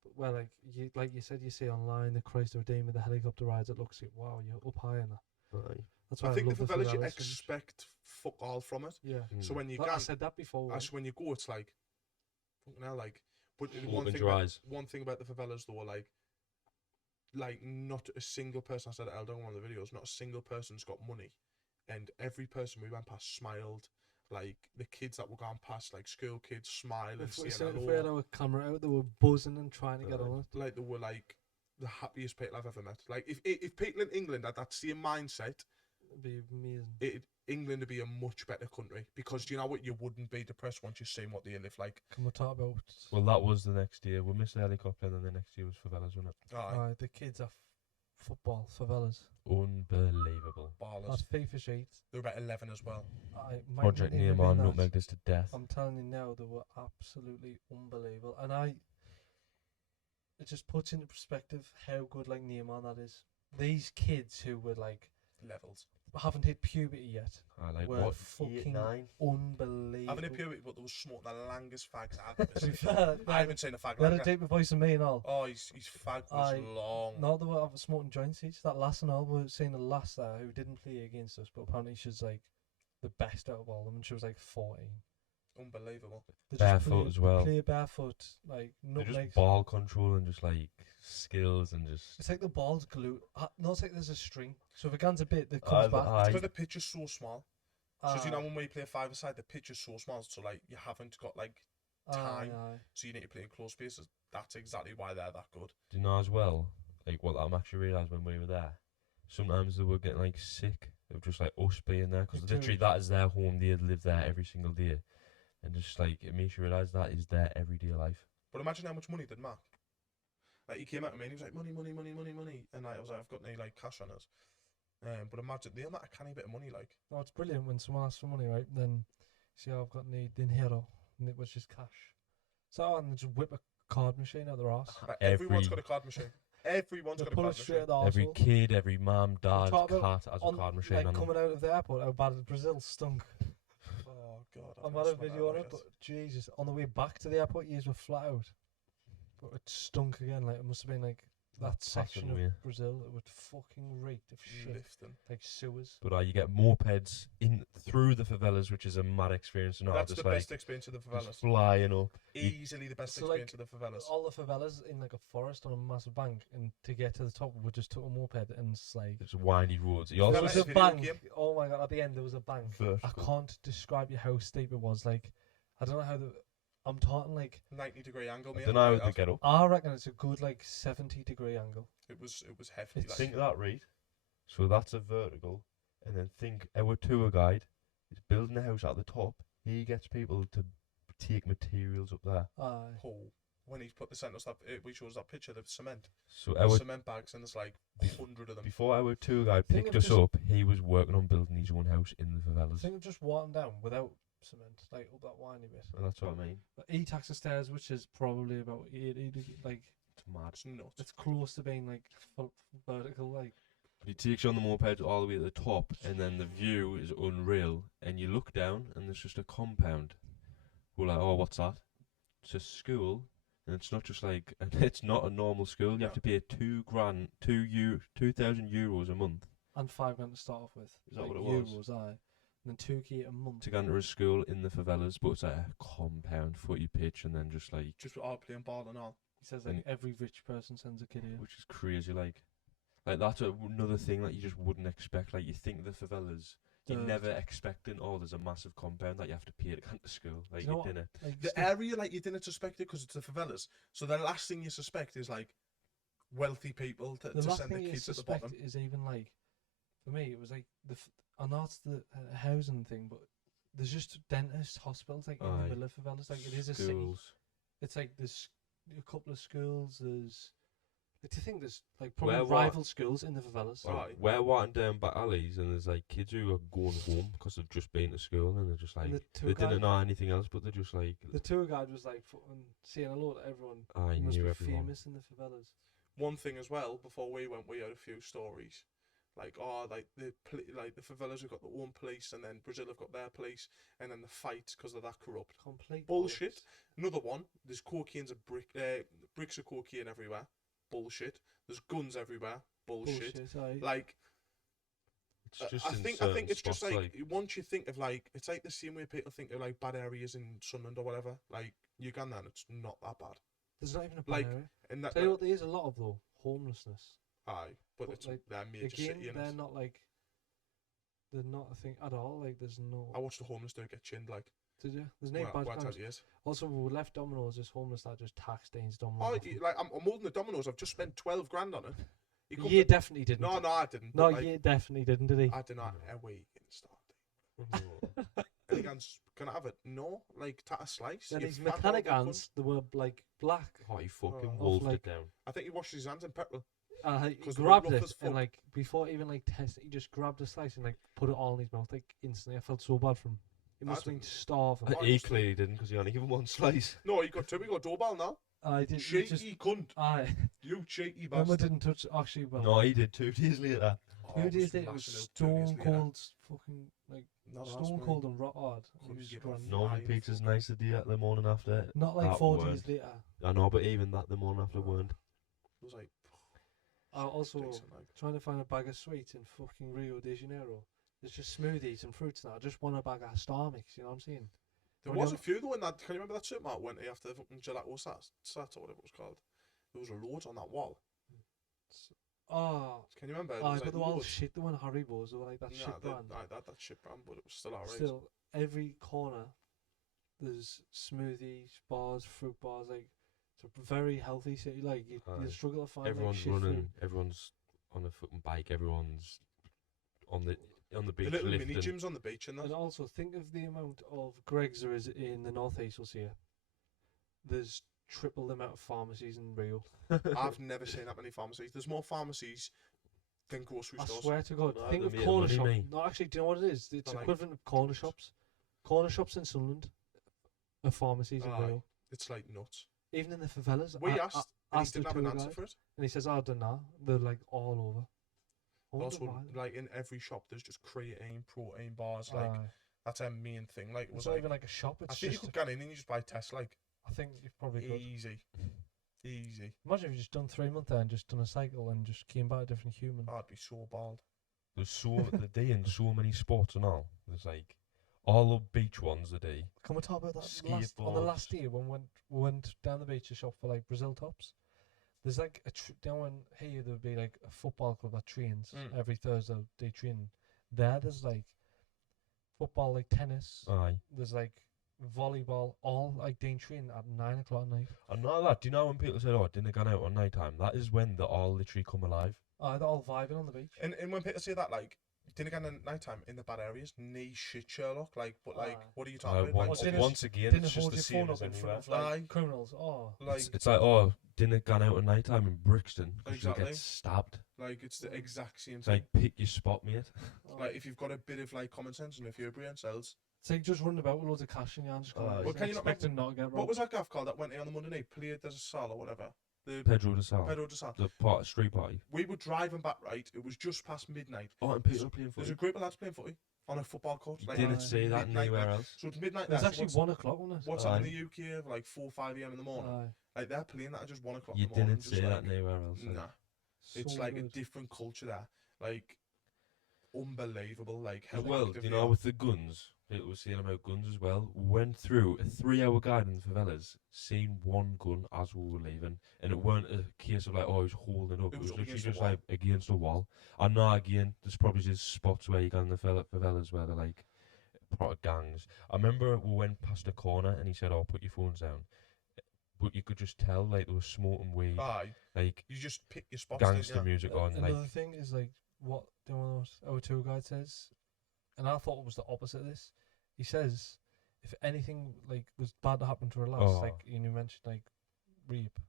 But where like you said, you see online the Christ Redeemer, the helicopter rides. It looks like wow, you're up high in that. Aye. That's why I think love the favelas you so much. expect fuck all from it. Yeah. So when you I can, said that before. so when you go, it's like, fucking hell, like. But the Open your eyes. one thing about the favelas though, like not a single person. I said it Eldo in one of the videos. Not a single person's got money, and every person we went past smiled. Like the kids that were going past, like school kids, smile and If we saying had hello. our camera out, they were buzzing and trying to get on it. Like they were like the happiest people I've ever met. Like if people in England had that same mindset, It'd be amazing. England would be a much better country, because do you know what, you wouldn't be depressed once you've seen what they live like. Can we talk about? Well, that was the next year. We missed the helicopter, and then the next year was Favelas, wasn't it? Aye, The kids are football favelas. Unbelievable. ballers. That's FIFA sheets. They're about 11 as well. Project Neymar nutmegged us to death. I'm telling you now, they were absolutely unbelievable, and it just puts into perspective how good like Neymar that is. These kids who were like Levels. haven't hit puberty yet I like were what? fucking 9? unbelievable. Having a puberty, but they were smoking the longest fags I've ever To be seen. fair, I haven't seen a fag they had like a that. deeper voice than me and all. Oh, his fag was long. No, they were smoking joints each. That lass and all, we were seeing a lass there who didn't play against us, but apparently she's like the best out of all of them, and she was like 14. Unbelievable. They just Barefoot as well. Play barefoot, like They're nutmegs. just ball control and just like skills and just. It's like the ball's glued. No, it's like there's a string. So if it gans a bit, it comes back. It's because the pitch is so small. So do you know Aye, when we play 5-a-side, the pitch is so small, so like you haven't got like time, aye. so you need to play in close spaces. That's exactly why they're that good. Do you know as well? Like what I'm actually realised when we were there. Sometimes they were getting like sick of just like us being there, because Me literally too. that is their home. They live there every single day, and just like it makes you realise that is their everyday life. But imagine how much money did Mark. Like he came out to me and he was like, money, money, money, money, money, and I was like, I've got any like cash on us. But imagine the amount of canny bit of money, like. No, it's brilliant when someone asks for money, right? Then see, I've got any dinero, and it was just cash. So and they just whip a card machine out their arse. Like, everyone's got a card machine. Everyone's They got a pull card it straight machine. at the Every arsehole. kid, every mum, dad, talk cat about has a card machine like on them. coming out of the airport, how bad Brazil stunk. Oh god. I had a video on it, but Jesus, on the way back to the airport, years were flat out. But it stunk again. Like it must have been like that section passing of way. Brazil, it would fucking reek of shit, Lifting. like sewers. But you get mopeds in through the favelas, which is a mad experience. And That's just the like best experience of the just favelas. flying up. Easily the best So, like, experience of the favelas. All the favelas in like a forest on a massive bank, and to get to the top, we just took a moped, and it's like There's windy roads. You there also Favela was is a video bank. game. Oh my god! At the end, there was a bank. I vertical. can't describe you how steep it was. Like, I don't know how the. I'm talking like 90-degree angle, I mate. don't know Right how to off. get up. I reckon it's a good like 70-degree angle. It was hefty. It's- Like. Think of that, right? So that's a vertical, and then think our tour guide is building a house at the top. He gets people to take materials up there. Aye. Paul, when he's put the centre stuff, we shows that picture of cement. So There's our cement bags, and there's like 100 of them. before our tour guide Think picked of us just- up, he was working on building his own house in the favelas. Think of just walking down without cement, like up that windy bit. And that's what I mean. But E-taxi stairs, which is probably about 80 like It's mad. It's nuts. it's close to being like vertical, like. But he takes you on the moped all the way to the top, and then the view is unreal. And you look down, and there's just a compound. We're like, oh, what's that? It's a school, and it's not just like it's not a normal school. You have to pay €2,000 a month And £5 to start off with. Is that like what it was? Euros, aye. And then £2K a month. to go into a school in the favelas, but it's like a compound footy pitch, and then just like, Just all playing ball and all. He says like And- every rich person sends a kid here. which is crazy. Like that's another thing that you just wouldn't expect. Like you think the favelas, you're Dirt. never expecting. Oh, there's a massive compound that you have to pay to get to school. Like you know you what? didn't. Like, The area, like, you didn't suspect it because it's the favelas. So the last thing you suspect is like wealthy people to the last send the thing you kids at the suspect bottom. is even like, for me, it was like I know it's the housing thing, but there's just dentists, hospitals like in Aye. the middle of favelas. Like it is a city. Schools. It's like there's a couple of schools. There's, like, do you think there's like probably Where what? rival schools in the favelas? Well, Like, we're walking down back alleys, and there's like kids who are going home because they've just been to school, and they're just like And the they tour didn't guide, know anything else, but they're just like the tour guide was like fucking saying hello to everyone. I He must knew be everyone. famous in the favelas. One thing as well, before we went, we had a few stories. Like, like the favelas have got their own police, and then Brazil have got their police, and then the fights because they're that corrupt. Complete Bullshit. bollocks. Another one, there's cocaine's bricks of cocaine everywhere. Bullshit. There's guns everywhere. Bullshit. Aye. Like, It's just I in think certain it's just spots, like once you think of like, it's like the same way people think of like bad areas in Sunderland or whatever. Like Uganda, and it's not that bad. There's not even a bad like, area. And that, Tell you what, there is a lot of though homelessness. aye, but but, it's like, their major Again, city. they're And not like. They're not a thing at all. Like there's no. I watched the homeless dude get chinned. Like, Did you? There's no bad what crimes. he is. Also, we left Domino's. This homeless lad just tax Dane's Oh, Domino's. like I'm holding the Dominoes. I've just spent 12 grand on it. He come You to- definitely didn't. No, I didn't. No, but, like, you definitely didn't, did he? I did not. Away can start. And he goes, "Can I have it?" No, like a slice. Then you his fat mechanic dog, you cunt. hands, they were like black. Oh, he fucking Oh. wolfed Like- it down. I think he washed his hands in petrol. He 'Cause they were grabbed rough it as and fuck. like before even like test it, he just grabbed a slice and like put it all in his mouth like instantly. I felt so bad for him. He I must have been didn't. starving. I He just think- clearly didn't because he only gave him one slice. No, he got two. He got doorbell now. I did. Cheeky cunt. Aye. You cheeky Emma bastard. didn't touch. Actually, well, No, he did 2 days later. Oh, 2 it days was later, it was massive, 2 days stone later. cold, fucking like No, that's stone when cold and rock hard. He couldn't was give a grand. Norman Flying Pizza's fuck. nice the morning after. Not like that 4 weren't. days later. I know, but even that the morning after weren't. It was like Also, decent, like. trying to find a bag of sweets in fucking Rio de Janeiro. There's just smoothies and fruits now. I just want a bag of Star Mix, you know what I'm saying? There When was you- a few though in that. Can you remember that supermarket went to after the fucking gelato sat or whatever it was called? There was a load on that wall. Oh, Can you remember? There aye, was, but like, they were all loads. shit. They weren't Haribos. They were like that Nah, shit they- brand. aye, that shit brand, but it was still alright. Still, every corner, there's smoothies, bars, fruit bars. Like, it's a very healthy city. Like, you Aye. struggle to find Everyone's like, shit running. food. Everyone's on a fucking bike. Everyone's on the the beach little lifting. mini gyms on the beach and that. And also, think of the amount of Greggs there is in the northeast. We'll see here. There's triple the amount of pharmacies in Rio. I've never seen that many pharmacies. There's more pharmacies than grocery I stores. swear to God. Nah, Think they're of making corner money, shops. mate. No, actually, do you know what it is? It's They're like- equivalent of corner shops. Corner shops in Sunderland are pharmacies in Aye. Rio. It's like nuts. Even in the favelas. We I asked, and he asked the didn't have an tour answer guide, for it. and he says, "I don't know." They're like all over. I wonder Also, why. like in every shop, there's just creatine, protein bars. Like Aye. that's a main thing. Like it was It's not like, even like a shop. I It's think you just. could get in and you just buy tests like I think you probably could. easy. Easy. Imagine if you just done 3 months there and just done a cycle and just came back a different human. I'd be so bald. There's they in so many sports and all. There's like all the beach ones a day. Can we talk about that on the last day when we went down the beach to shop for like Brazil tops? There's like down in here there would be like a football club that trains every Thursday day training. There's like football, like tennis. Aye. There's like volleyball, all like day training at 9 o'clock at night. And not that. Do you know when people said, "Oh, dinner gone out on night time"? That is when they all literally come alive. They're all vibing on the beach. And when people say that, like, dinner again at night time in the bad areas, knee shit Sherlock. Like, but like, what are you talking about? Once again, didn't it's just hold the your same phone as up in anywhere. front of like criminals. Oh, like It's like, oh, dinner gone out at night time in Brixton because Exactly. you get stabbed. like it's the exact same It's thing. like pick your spot, mate. Like if you've got a bit of like common sense and if your brain cells. it's like just running about with loads of cash in your hand, just going, Well, can you not expecting not to get robbed. What was that gaff called that went in on the Monday night? Playa de Sal or whatever. The Pedro de Sal. Pedro de Sal. The street party. We were driving back, right? It was just past midnight. Oh, and people playing There's footy. a group of lads playing footy on a football court. You Like, didn't say that midnight, anywhere like- else. So it's midnight It was there. actually What's- 1 o'clock, wasn't it? What's that in the UK? Like 4, 5 a.m. in the morning. Aye. Like they're playing that at just 1 o'clock You in the morning. didn't just say like, that anywhere else. Nah. It's So like a good. different culture there. Like, unbelievable. Like, how Well, active you they know, are. with the guns, it was saying about guns as well. Went through a 3-hour guide in the favelas, seen one gun as we were leaving, and it weren't a case of like, oh, he was holding it up. It It was was up literally against the just wall. like against a wall. And now again, there's probably just spots where you go in the favelas where they're like proper gangs. I remember we went past a corner and he said, "Oh, put your phones down." But you could just tell like there was smoking weed, Aye. like You just pick your spots. didn't gangster ya? music on. Like Another thing is like what our tour guide says, and I thought it was the opposite of this. He says if anything like was bad to happen to a lass, Oh. like you mentioned, like rape,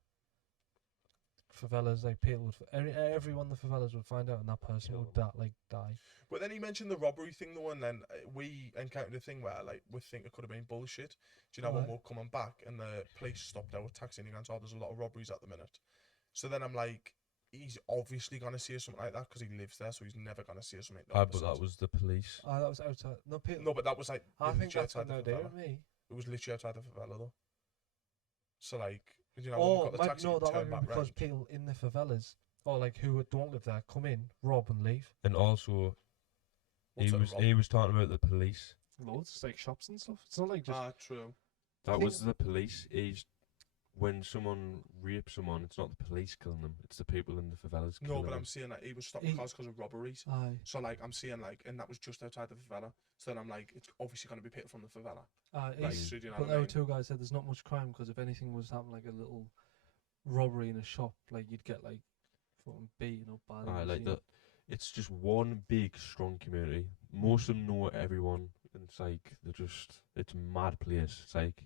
favelas, like people would everyone in the favelas would find out, and that person Kill would them. die. But then he mentioned the robbery thing, though, and then we encountered a thing where, like, we think it could have been bullshit. Do you know when Aye. we were coming back and the police stopped our taxi and he went, "Oh, there's a lot of robberies at the minute." So then I'm like, he's obviously going to see something like that because he lives there, so he's never going to see something like but that was the police. That was outside. No, people. No, but that was like I think literally that's got outside no the idea favela. with me. It was literally outside the favela, though. So, like, you know, when Oh, we got the taxi, no, we that might turned be back because round. people in the favelas, or like who don't live there, come in, rob and leave. And also, What's that, Rob? he was talking about the police. Loads, it's like shops and stuff. It's not like just. True. That think- was the police. When someone rapes someone, it's not the police killing them; it's the people in the favelas killing No, but them. I'm saying that he was stopped He- because of robberies. Aye. So, like, I'm saying, like, and that was just outside the favela. So then I'm like, it's obviously going to be people from the favela. Aye. Like, he's- so do you know But what I our mean? tour guide said there's not much crime because if anything was happening, like a little robbery in a shop, like you'd get like fucking beaten up by them. Aye, you like see. that. It's just one big, strong community. Most of them know everyone. And it's like it's a mad place. It's like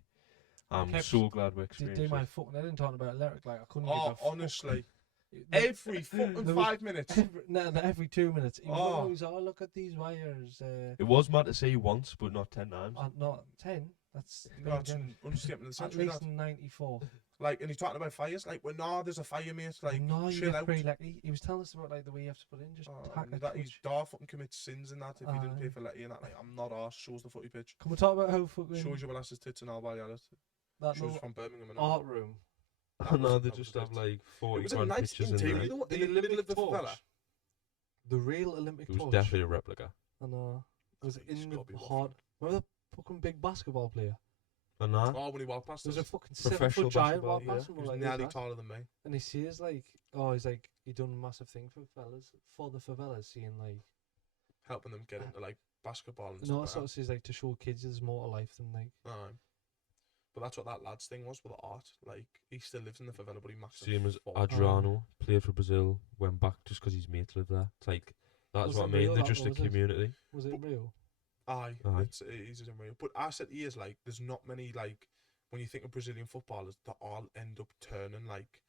I'm Kept- so glad we Did experienced do my it. fucking head in talking about lyric, like I couldn't Oh, give a fuck. honestly. It- Every fucking there was 5 minutes. every 2 minutes. He was Oh. always, oh, look at these wires. It was mad to see once, but not 10 times. Not 10. That's That's again, an understatement of the at century. least That. 94. Like, and he's talking about fires. Like, well, no, there's a fire, mate. Like, no, you chill get out. pretty like he was telling us about like the way you have to put in, just tack And a that he's touch. dar fucking commits sins and that if he didn't pay Aye. for letty and that. Like, I'm not arse. Shows the footy pitch. Can we talk about how fucking Shows you Velasquez tits and all by it. that Shows little from Birmingham and all. art room? Oh no, they that just was have it. like It 40 was a grand nice pictures in interior, there. though, in The the middle of the Olympic favela. torch. The real Olympic It was torch. definitely a replica. And was think it's in gotta the be heart. Remember the fucking big basketball player? And that, Oh, when he walked past There was us. a fucking Professional 7-foot giant basketball, walk yeah. past He him. was Like, nearly that. taller than me. And he sees like, oh, he's like, he done a massive thing for the favelas, seeing like, Helping them get into, like, basketball and no, stuff it like sort of says like to show kids there's more to life than like. that. Aye. But that's what that lad's thing was with the art. Like, he still lives in the favela, but he maxed same as out. Adriano, played for Brazil, went back just because his mates live there. It's like, that's Was what I it mean, real, they're that, just or a Oh, was it? community. Was it But- real? Aye, Aye. it's in real. But I said he is like, there's not many like when you think of Brazilian footballers, they all end up turning like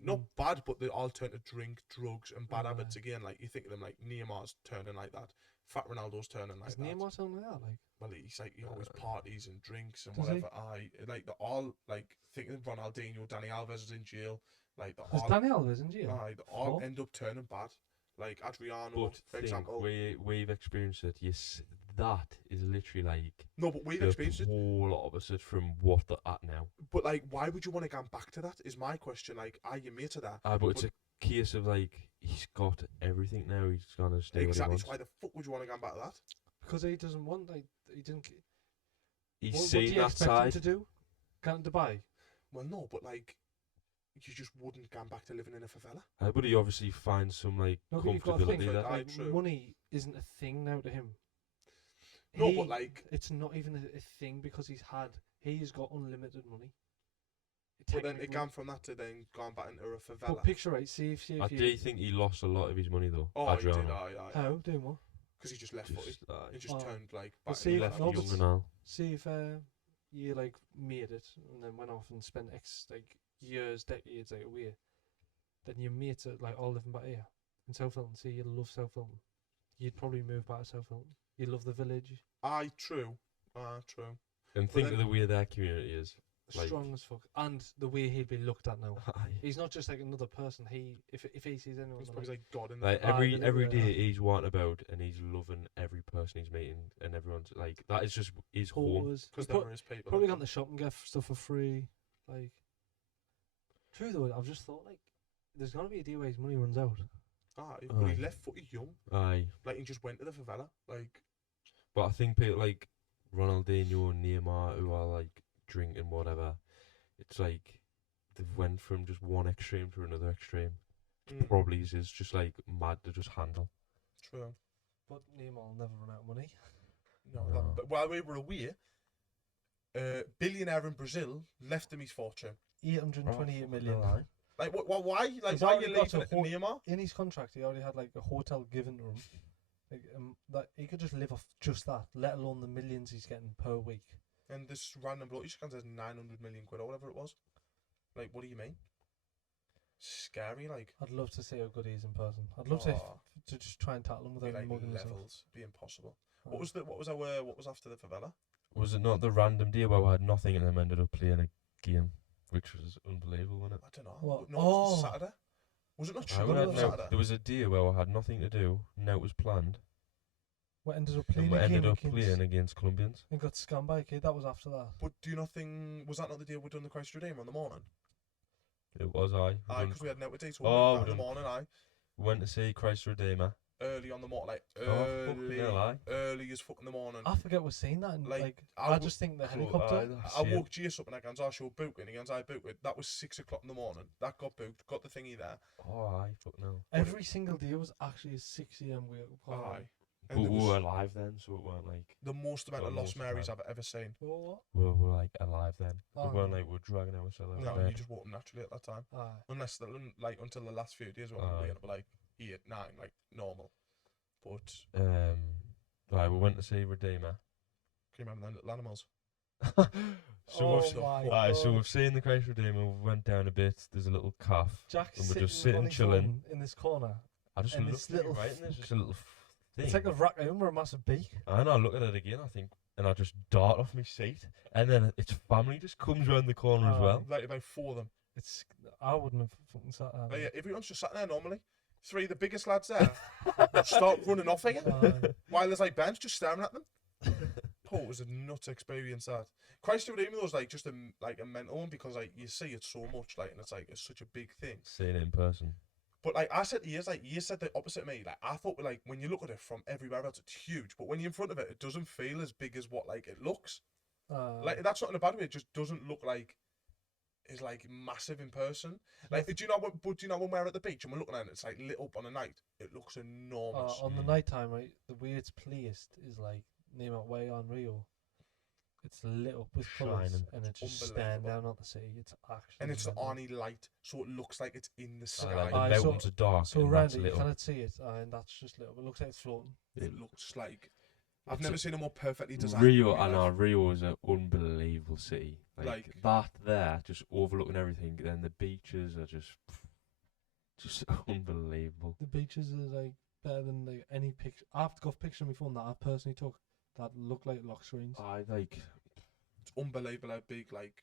not bad, but they all turn to drink, drugs, and bad Aye. habits again. Like you think of them like Neymar's turning like that, Fat Ronaldo's turning like Is that. Neymar sound like that? Like, Well, he's like he always parties and drinks and Does he? whatever. Aye, like they're all like thinking of Ronaldinho, Dani Alves is in jail. Like they're is all Dani Alves in jail? aye, they all For? end up turning bad. Like Adriano, But for thing, example. we've experienced it. Yes, that is literally like No, but we've the experienced it. polar opposite from what they're at now. But like, why would you want to go back to that? Is my question. Like, are you made to that? But it's a case of like he's got everything now. He's gonna stay Exactly. what So why the fuck would you want to go back to that? Because he doesn't want, like, he didn't. he wants. He's What do seen you that expect him side. to do? Go to Dubai? Well, no, but like, you just wouldn't go back to living in a favela. But he obviously finds some like No, but you've got to think, comfortability there. Aye, like, true. money isn't a thing now to him. No, but like, it's not even a thing because he's got unlimited money. but then it Technically. gone from that to then going back into a favela. But picture, right, see if I do think he lost a lot of his money though. Oh, he did, Adriano. aye. How? Doing what? Because he just left footy. Just, He just Oh. turned like Well, back. see, he into if left favela. Roberts- young and all. See if you like made it and then went off and spent years, decades out away, then your mates are like all living back here in South Hilton. See, you love South Hilton. You'd probably move back to South Hilton. You love the village. Aye, true. True. And But think then- of the way their community is. Like- Strong as fuck, and the way he'd be looked at now. Aye. He's not just like another person. If he sees anyone, He's they're probably like, like God in Like the Aye, every the every little, day he's wanting about and he's loving every person he's meeting and everyone's like that is just his home. porters. because He's there is people. probably that gone to the shop and get stuff for free. Like, true though, I've just thought like, there's gonna be a day where his money runs out. Aye, but Aye. he left footy young. Aye. Like he just went to the favela. Like But I think people like Ronaldinho and Neymar who are like drinking whatever, it's like they've went from just one extreme to another extreme. Probably is just like mad to just handle. True. But Neymar will never run out of money. No, No. but while we were away, billionaire in Brazil left him his fortune. 828 million. Like what? Why? Like He's why are already you got leaving a it to whole- Neymar? In his contract, he already had like a hotel given to him. Like, that he could just live off just that, let alone the millions he's getting per week. And this random bloke, he just says 900 million quid or whatever it was. Like, what do you mean? Scary, like. I'd love to see how good he is in person. I'd love to oh, just try and tackle him be without like mugging himself. levels, be impossible. Oh. What was after the favela? Was it not the random day where we had nothing and then ended up playing a game, which was unbelievable, wasn't it? I don't know. What? No, it was Oh. Saturday. Was it not Aye, we Sugarloaf had on no- Saturday? there was a day where we had nothing to do, no it was planned, We ended up and playing we a ended game up against playing against Colombians. and got scammed by a kid. That was after that. But do you not think, was that not the day we done the Christ Redeemer in the morning? It was I. Aye, because we had an out date, so Oh, we went we in the done- morning, aye. Went to see Christ Redeemer. Early on the morning, like Oh, fucking hell, aye. early as fuck in the morning. I forget we're seeing that, and Like, like I I would- just think the Cool, helicopter. aye, that's I it. woke Jace up and I goes, oh, she'll book it. And he goes, I booked it. That was 6 o'clock in the morning. That got booked, got the thingy there. Oh, aye, fuck no. Every single day was actually a 6 a.m. wake up call. Aye. But And we it was were alive then, so it weren't like the most amount of Got Lost most Marys alive. I've ever seen. What? we were like alive then. Oh, we weren't no. like we're dragging ourselves out No, of you bed. just walked naturally at that time. Aye. Unless, like, until the last few days when we Aye. were waking up like 8, 9, like, normal. But, Right, we went to see Redeemer. can you remember them little animals? So Oh we've, my aye, so God. we've seen the Christ Redeemer. We went down a bit. There's a little calf. Jack's And we're just sitting sitting on his chilling. own in this corner. I just and looked this at it, little right, and there's just a little thing. It's like a raccoon with a massive beak. And I look at it again, I think, and I just dart off my seat, and then its family just comes round the corner as Aye. well. Like, about 4 of them. It's I wouldn't have fucking sat there. Like, yeah, everyone's just sat there normally. 3 of the biggest lads there start running off again. Aye. While there's like bands just staring at them. Oh, it was a nuts experience that. Christ Redeemer was like just a mental one because like you see it so much like and it's like it's such a big thing. Seeing it in person. But like I said to you, like you said the opposite of me. Like I thought like when you look at it from everywhere else it's huge, but when you're in front of it, it doesn't feel as big as what like it looks. Like that's not in a bad way. It just doesn't look like it's like massive in person. Like do you know what? But do you know when we're at the beach and we're looking at it, it's like lit up on a night. It looks enormous. on the Mm. night time, right, the way it's placed is like name it way on Rio. It's lit up with colours Shining. and it's just Unbelievable. staring down at the sea. It's actually And it's the mental. Arnie light, so it looks like it's in the sky. Like Aye, the so- mountains are dark So and around that's it, you little. cannot see it, and that's just lit up. It looks like it's floating. It looks like I've It's never a- seen a more perfectly designed. Rio, movie I life. know, Rio is an unbelievable city. Like, Like- that there, just overlooking everything, then the beaches are just unbelievable. The beaches are like better than like any picture. I've got pictures on my phone that I personally took that look like lock screens. I like. It's unbelievable how big like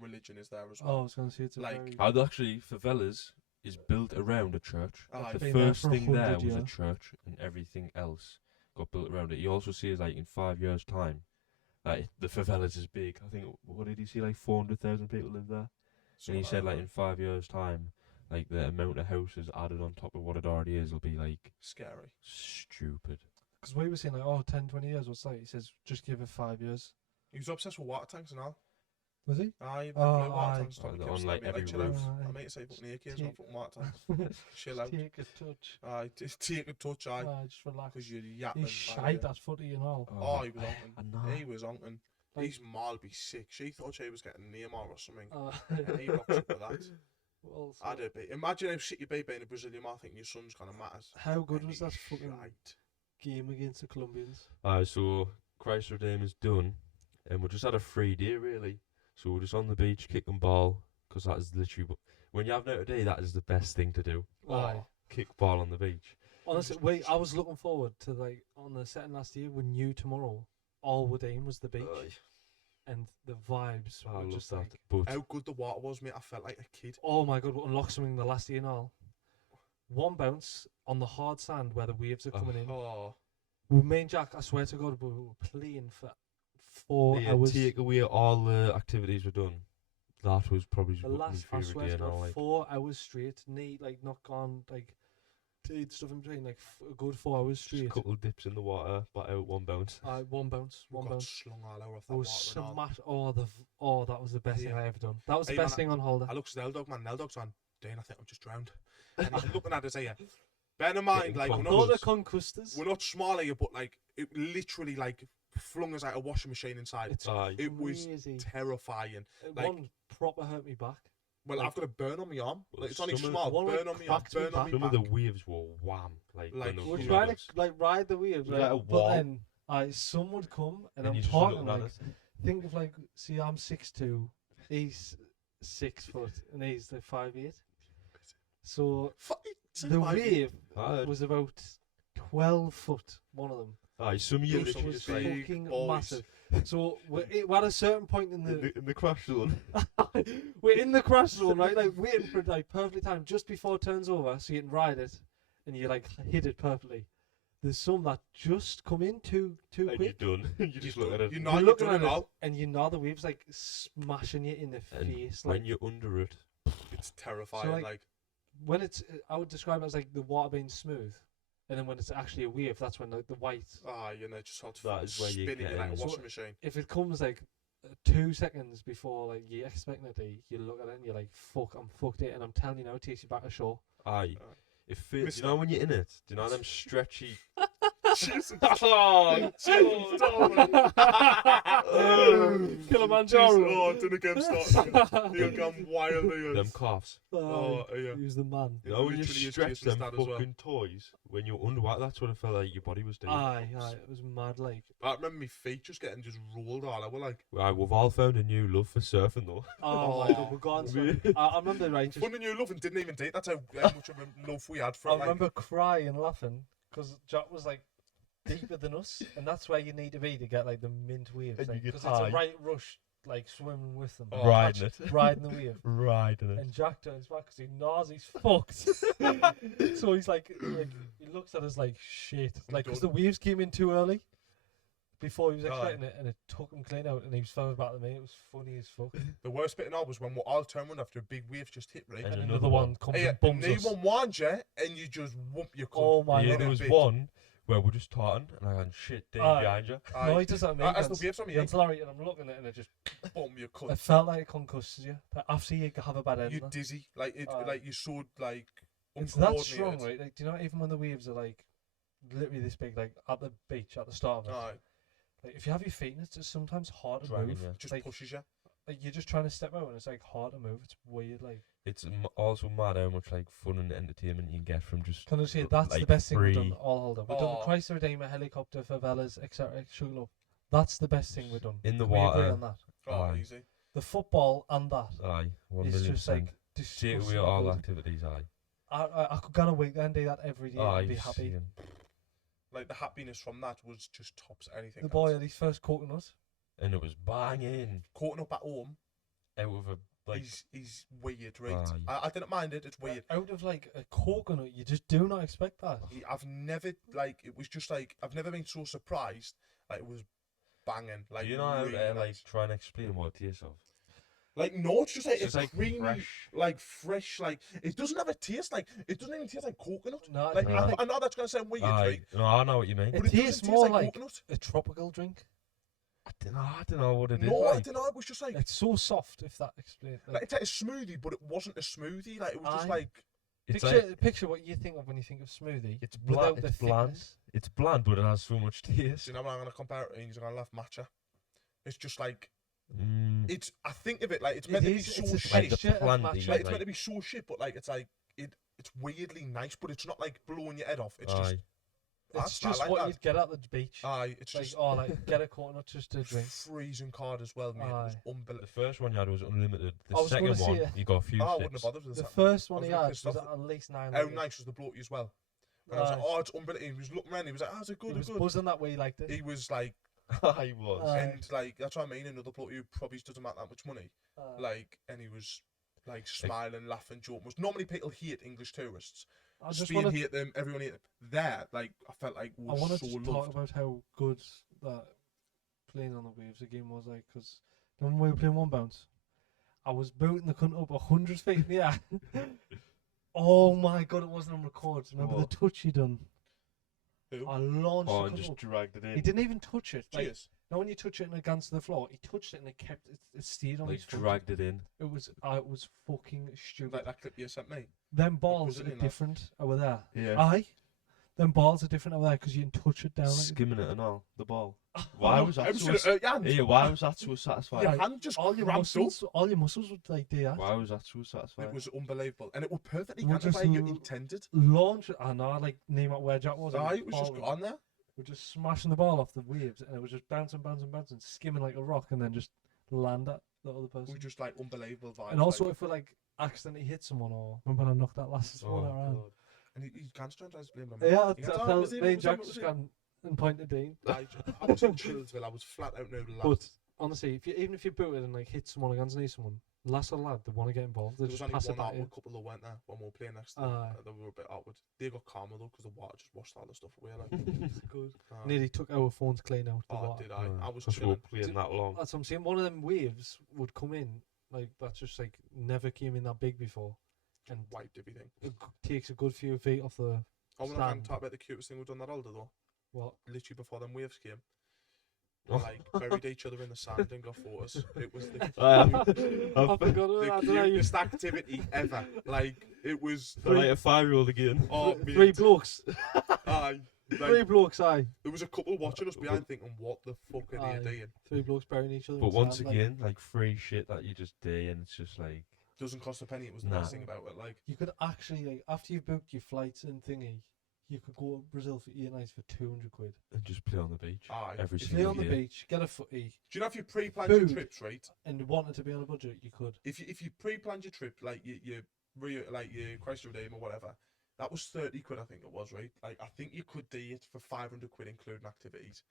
religion is there as Oh, I well. was going to say it's a Like, very... I'd actually, Favelas is built around a church. Aye. The Been there first for thing there 100 was a years. church, and everything else got built around it. He also says like in 5 years' time, the favelas is big. I think what did he say? Like 400,000 people live there. And he said like in 5 years' time, like the amount of houses added on top of what it already is will be like scary. stupid. Because we were saying like, oh, 10, 20 years, what's that? He says, just give it 5 years. He was obsessed with water tanks and all. Was he? Aye, Oh, like water aye. tanks. On like every chill out. roof. I might say fucking AKs, not fucking water tanks. Chill out. Take a touch. Aye, take a touch, aye. Just relax. Because you're yapping. He's shite that footy and all. Oh, he was I onking. know. He was onking. Like- His ma be sick. She thought she was getting Neymar or something. He Uh, rocks up with that. well, so I'd be. Imagine how shit you'd be being a Brazilian man thinking your son's kind of matters. how good And was that he's fucking shite. game against the Colombians? So Christ Redeemer's done, and we just had a free day really. So we're just on the beach kicking ball, because that is literally when you have no day, that is the best thing to do. Aye. Kick ball on the beach. Honestly, wait, I was looking forward to like on the setting last year when you tomorrow, all we're doing was the beach, and the vibes I were love just that. like, But How good the water was, mate. I felt like a kid. oh my god, we unlocked something the last year and all. One bounce on the hard sand where the waves are coming in. Oh, With me and Jack, I swear to God, we were playing for 4 yeah, hours. take away all the activities we've done. That was probably The my last, I favourite swear day to now. God, Like, 4 hours straight. Not gone, like, did stuff in between, like, a good 4 hours just straight. a couple of dips in the water, but out one bounce. One bounce, we one got bounce. slung all over off that It was water and all. smash. That was the best thing Yeah. I ever done. That was the Hey, best man, thing on holiday. I looked at the L-Dog, man. The L-Dog's on. Dane, I think I'm just drowned. And he's looking at us here. Bear in mind, like, Getting we're Thought not, of conquisters. we're not small here, but, like, it literally, like, flung us out a washing machine inside. It's Aye. It was crazy. terrifying. like- One proper hurt me back. Well, Like- I've got a burn on my arm. Well, Like, it's only some of- small. one Burn on my arm, cracked me burn on back. my Some of back. the waves were wham. Like, Like, when they We're were huge. trying coming to like ride the waves, Like right? a But wall. then, some would come and And I'm you just talking looking at like, think of like, see, I'm 6'2", he's 6 foot, and he's like 5'8". So the wave Aye. was about 12 foot. One of them. Aye, some years Those It Literally was just like fucking boys. massive. So we're at a certain point in the in the crash zone. we're in the crash zone, right? Like waiting for like perfect time just before it turns over, so you can ride it, and you like hit it perfectly. There's some that just come in too And quick. you're done. You just look at it. You know You're you're looking done at it it, all. and you know the waves like smashing you in the And face. when Like you're under it, It's terrifying. like- like, when it's, I would describe it as like the water being smooth, and then when it's actually a wave, that's when like the white. you know, just sort of That is where you spinning get you like a in. washing machine. If it comes like 2 seconds before like you expecting it to, you look at it and you're like, "Fuck, I'm fucked it," and I'm telling you now, it takes you back to shore. aye. Aye. It feels. Mister- You know when you're in it. Do you know them stretchy? Jesus. Oh, Kilimanjaro. Oh, didn't get him started. He'll come wild. them coughs. Oh, yeah. He was the man. You know when you literally is stretch Jason's them dad as well. fucking toys when you're underwater. That's what it felt like your body was doing. Aye, it was mad. Like, I remember my feet just getting just rolled all over. Like, Right, we've all found a new love for surfing though. oh my god, we're gone. So I remember right. Just, fun and new love and didn't even date. That's how much of a love we had for I it. Like, remember crying, laughing, because Jack was like deeper than us, and that's where you need to be to get like the mint waves, And you like, get because it's a high. right rush, like swimming with them, Oh, Riding it. riding the wave. Riding it. And Jack turns back because he knows he's fucked. So he's like, he looks at us like shit, like because the waves came in too early. Before he was Aye. expecting it, and it took him clean out, and he was further back than me. It was funny as fuck. the worst bit in all was when we're all turned around after a big wave just hit, right? And And another another one comes Hey, and and bums they us. one warned you, and you just whoop your cunt. Oh my Yeah, god! there was bit. one where we're just talking, and I went shit Dave Aye. behind you. No, he does that. to me. As the waves on me, It's Larry, and I'm looking at it, and it just. boom, your It cunt. felt like it concusses you. But after you have a bad end, You're dizzy. Like, Aye. like you're so, like, it's that uncoordinated. strong, right? Like, do you know even when the waves are like literally this big, like at the beach at the start of it? Aye, Like if you have your feet in it, it's sometimes hard to Dragging move. you. it just Like, pushes you. like you're just trying to step out, and it's like hard to move. It's weird. Like, It's also mad how much like fun and entertainment you can get from just. can I say that's the like, best thing we've free- done all holiday. We've done Oh. Christ the Redeemer, helicopter, favelas, etc. Sugarloaf. That's the best thing we've done. In the We agree water. on that. Oh, Aye. easy. The football and that Aye, 1 is million just percent. like Take disgusting away all good. activities. Aye. I could go on a weekend do that every day Aye, and be happy. same. Like, the happiness from that was just tops anything. The boy else. had his first coconut. And it was banging Caught up at home. out of a Like, he's weird, right? Aye. I didn't mind it. It's weird. Out of like a coconut, you just do not expect that. I've never it was just like I've never been so surprised. Like it was banging. Like do you know how really to nice. like try and explain what to yourself? Like no, it's just like It's it's like creamy, fresh. fresh. Like it doesn't have a taste. Like it doesn't even taste like coconut. No, Like it's I know that's gonna sound weird, Aye. right? No, I know what you mean. It But it tastes doesn't more taste like like coconut. a tropical drink. I don't know what it is. No, I Like. don't know. It was just like It's so soft, if that explains. like it's like a smoothie, but it wasn't a smoothie. Like it was just Aye. like It's Picture what you think of when you think of smoothie. It's without bland. the It's bland. thickness. It's bland, but it has so much taste. you know what I'm gonna compare it, and you're gonna laugh matcha. It's just like It's I think of it like it's It meant to be is, so it's a shit. like the texture of plant. matcha. Like, it's meant to be so shit, but like it's like it's weirdly nice, but it's not like blowing your head off. It's just It's I just like what that. you'd get at the beach. Aye, it's Like, just oh, like get a coconut just to drink. freezing card as well, mate. It was the unbelievable. first one you had was unlimited. The I was second gonna one say- you got a few Oh, I wouldn't have sips. bothered with The that. first I one was he a bit had pissed was off. at least 9. How nice was the bloke as well? And I was like, Aye. oh, it's unbelievable. He was looking around. He was like, oh, is it good? He was Good. buzzing that way like this. He was like, I was. Aye. and like that's what I mean. Another bloke who probably doesn't make that much money, like, and he was like smiling, laughing, joking. Was normally people hate English tourists. I just Spain want to. hate them. Everyone hate them. There, like, I felt like I was wanted so to loved. talk about how good that playing on the waves again was like, because when we were playing one bounce, I was booting the cunt up 100 feet in the air. Oh my god, it wasn't on record. Remember What? the touch he done? Who? I launched Oh, the and cunt just up. dragged it in. He didn't even touch it. Like, Cheers. now when you touch it and it gets to the floor, he touched it and it kept it stayed on Like his foot. dragged it in. It was fucking stupid. Like that clip you sent me. Them balls are Brazilian lad. different over there. Yeah. Aye. Them balls are different over there because you can touch it down. Skimming it and all. The ball. Why was I that was so? gonna hurt your hand. Yeah, why was that so satisfying? Your Like, hand just all your cramped up. muscles, would like do that. Why was that so satisfying? It was unbelievable, and it was perfectly We're kind of just like you l- intended. Launch it. I know, like name out where Jack was. Aye, it was just falling. gone there. We're just smashing the ball off the waves, and it was just bouncing, skimming like a rock, and then just land at the other We person. were just like unbelievable vibes. And also, like, if we like accidentally hit someone, or remember when I knocked that last one around. God. and he can't try to blame them. Yeah, I He goes, "Oh, felt was he- me and was Jack he- just was he?" gone and pointed Dean. I was in Chillsville. I was flat out no laugh. But honestly, even if you boot it and like hit someone against someone, last of the lad, they want to get involved. They There was just only pass it one back. outward couple that went there when we were playing next to them. Aye. They were a bit outward. They got calmer though because the water just washed all the stuff away. Like, Good. uh, Nearly took our phones clean out. The oh, water. did I? I was Because we were chilling. playing that long. That's what I'm saying. One of them waves would come in, like that's just like never came in that big before, and Wiped everything. it takes a good few feet off the. I want to Stand. talk about the cutest thing we've done that older though. What? Literally before them waves came. We Oh. like buried each other in the sand and got photos. It was the I I've- forgot about that. didn't I? cutest activity ever. Like it was. They're like a 5-year-old again. Oh, Three mate. blokes. Aye. Three Like, blokes. Aye. there was a couple watching us behind thinking, what the fuck are Aye. they doing? Three blokes burying each other. But in once sand, again, like free shit that you just do, and it's just like Doesn't cost a penny. It was the Nah. best thing about it. Like, you could actually like after you've booked your flights and thingy, you could go to Brazil for 8 nights for 200 quid. and just play on the beach aye. every If Play single on the year. beach, get a footy, Do you know if you pre-planned your Food. trips, right? and wanted to be on a budget, you could. If you pre-planned your trip, like you like your Christ Redeem or whatever, that was 30 quid. I think it was, right? Like I think you could do it for 500 quid including activities.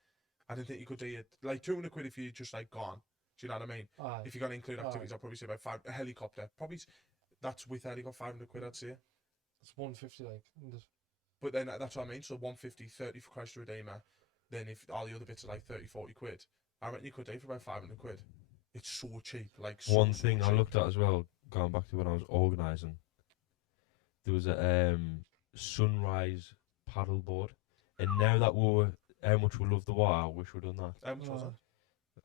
I don't think you could do it like 200 quid if you just like gone. Do you know what I mean? Aye. If you're gonna include Aye. activities, I'd probably say about a helicopter. Probably that's with helicopter 500 quid. I'd say. It's 150 like. and just- But then that's what I mean. So 150, 30 for Christ Redeemer. Then if all the other bits are like 30, 40 quid, I reckon you could do it for about 500 quid. It's so cheap. Like so, One so thing I cheap. looked at as well, going back to when I was organising, there was a sunrise paddleboard, and now that how much we love the water, I wish we'd done that. How much was Aye.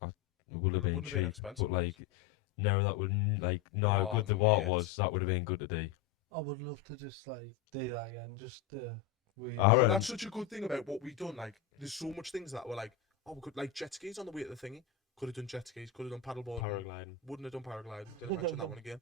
it? It would have been Wouldn't have been cheap, expensive, but like now that would like know how Oh, good the water mate. was, that would have been good to do. I would love to just like do that again. Just we. All right. That's such a good thing about what we've done. Like, there's so much things that were like, oh, we could like jet skis on the way to the thingy. Could have done jet skis. Could have done paddleboard. Paragliding. Wouldn't have done paragliding. Didn't mention that one again.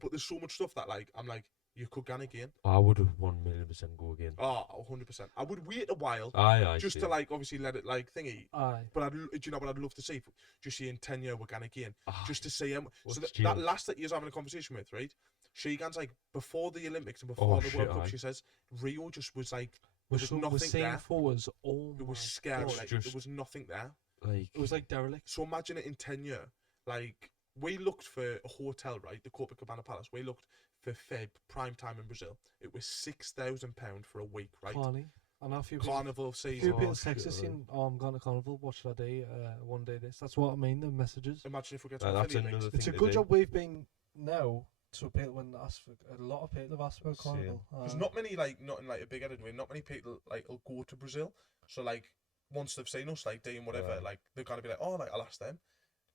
But there's so much stuff that like I'm like, you could go again. I would have 1,000,000% go again. Oh, 100%. I would wait a while Aye, just see. to like obviously let it like thingy. Aye. But do you know what I'd love to see? Just see in 10 years we're going again. Aye. Just to see him. What's So the that change? last that you're having a conversation with, right? She goes like before the Olympics and before Oh, the shit, World Cup. aye. She says Rio just was like We're there was we're nothing seeing there. photos. Oh It was my scary. God. Like, Just- there was nothing there. Like It was like derelict. So imagine it in 10 years. Like we looked for a hotel, right? The Copacabana Palace. We looked for Feb prime time in Brazil. It was £6,000 for a week, right? Carney. And a few Carnival few season. people Oh, text us shit, saying, "Oh, I'm going to Carnival. What should I do? One day this." That's what I mean. The messages. Imagine if we get Like, some that's affiliate another links. It's a thing to good do. job we've been now to people when asked for, a lot of people have asked about Same. Carnival. There's not many not in like a big headed way. Not many people like will go to Brazil. So like once they've seen us like doing whatever, Right. like they're gonna be like, oh, like I'll ask them,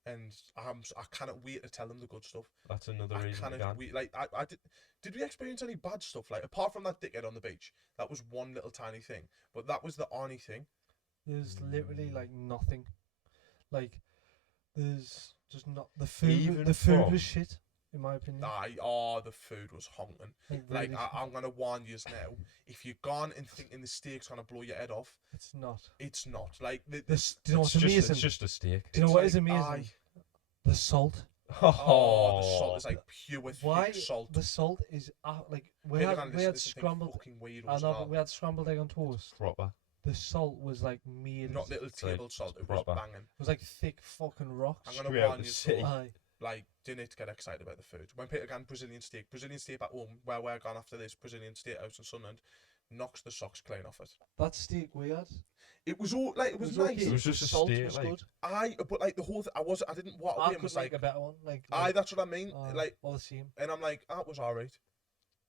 and I cannot wait to tell them the good stuff. That's another I reason to cannot go. wait. Like I did we experience any bad stuff? Like apart from that dickhead on the beach, that was one little tiny thing, but that was the only thing. There's literally Mm. like nothing. Like there's just not the food. Even The food from- was shit, in my opinion. The food was honking. Like, Like really I'm gonna warn you now. If you're gone and thinking the steak's gonna blow your head off, it's not. it's not. Like This, do you know It's what's amazing? It's just a steak. Do you know it's what like, is amazing? aye, The salt. oh, the salt is like pure Why thick salt. the salt is like we Hey, had man, we had this thing scrambled. fucking weird I as know, well. but we had scrambled egg on toast. proper. The salt was like made. Not little It's like table salt. It was proper. banging. It was like thick fucking rocks. I'm gonna Straight out warn the you. city. So, Aye. like, didn't get excited about the food. When Peter got Brazilian steak at home, where we're going after this Brazilian steakhouse in Sunderland, knocks the socks clean off it. That steak we had. It was all like it was nice. It was just the a salt steak, was like- good. But like the whole I didn't walk I away and could was make like, a better one. Like that's what I mean. Like, all the same. and I'm like, that was alright.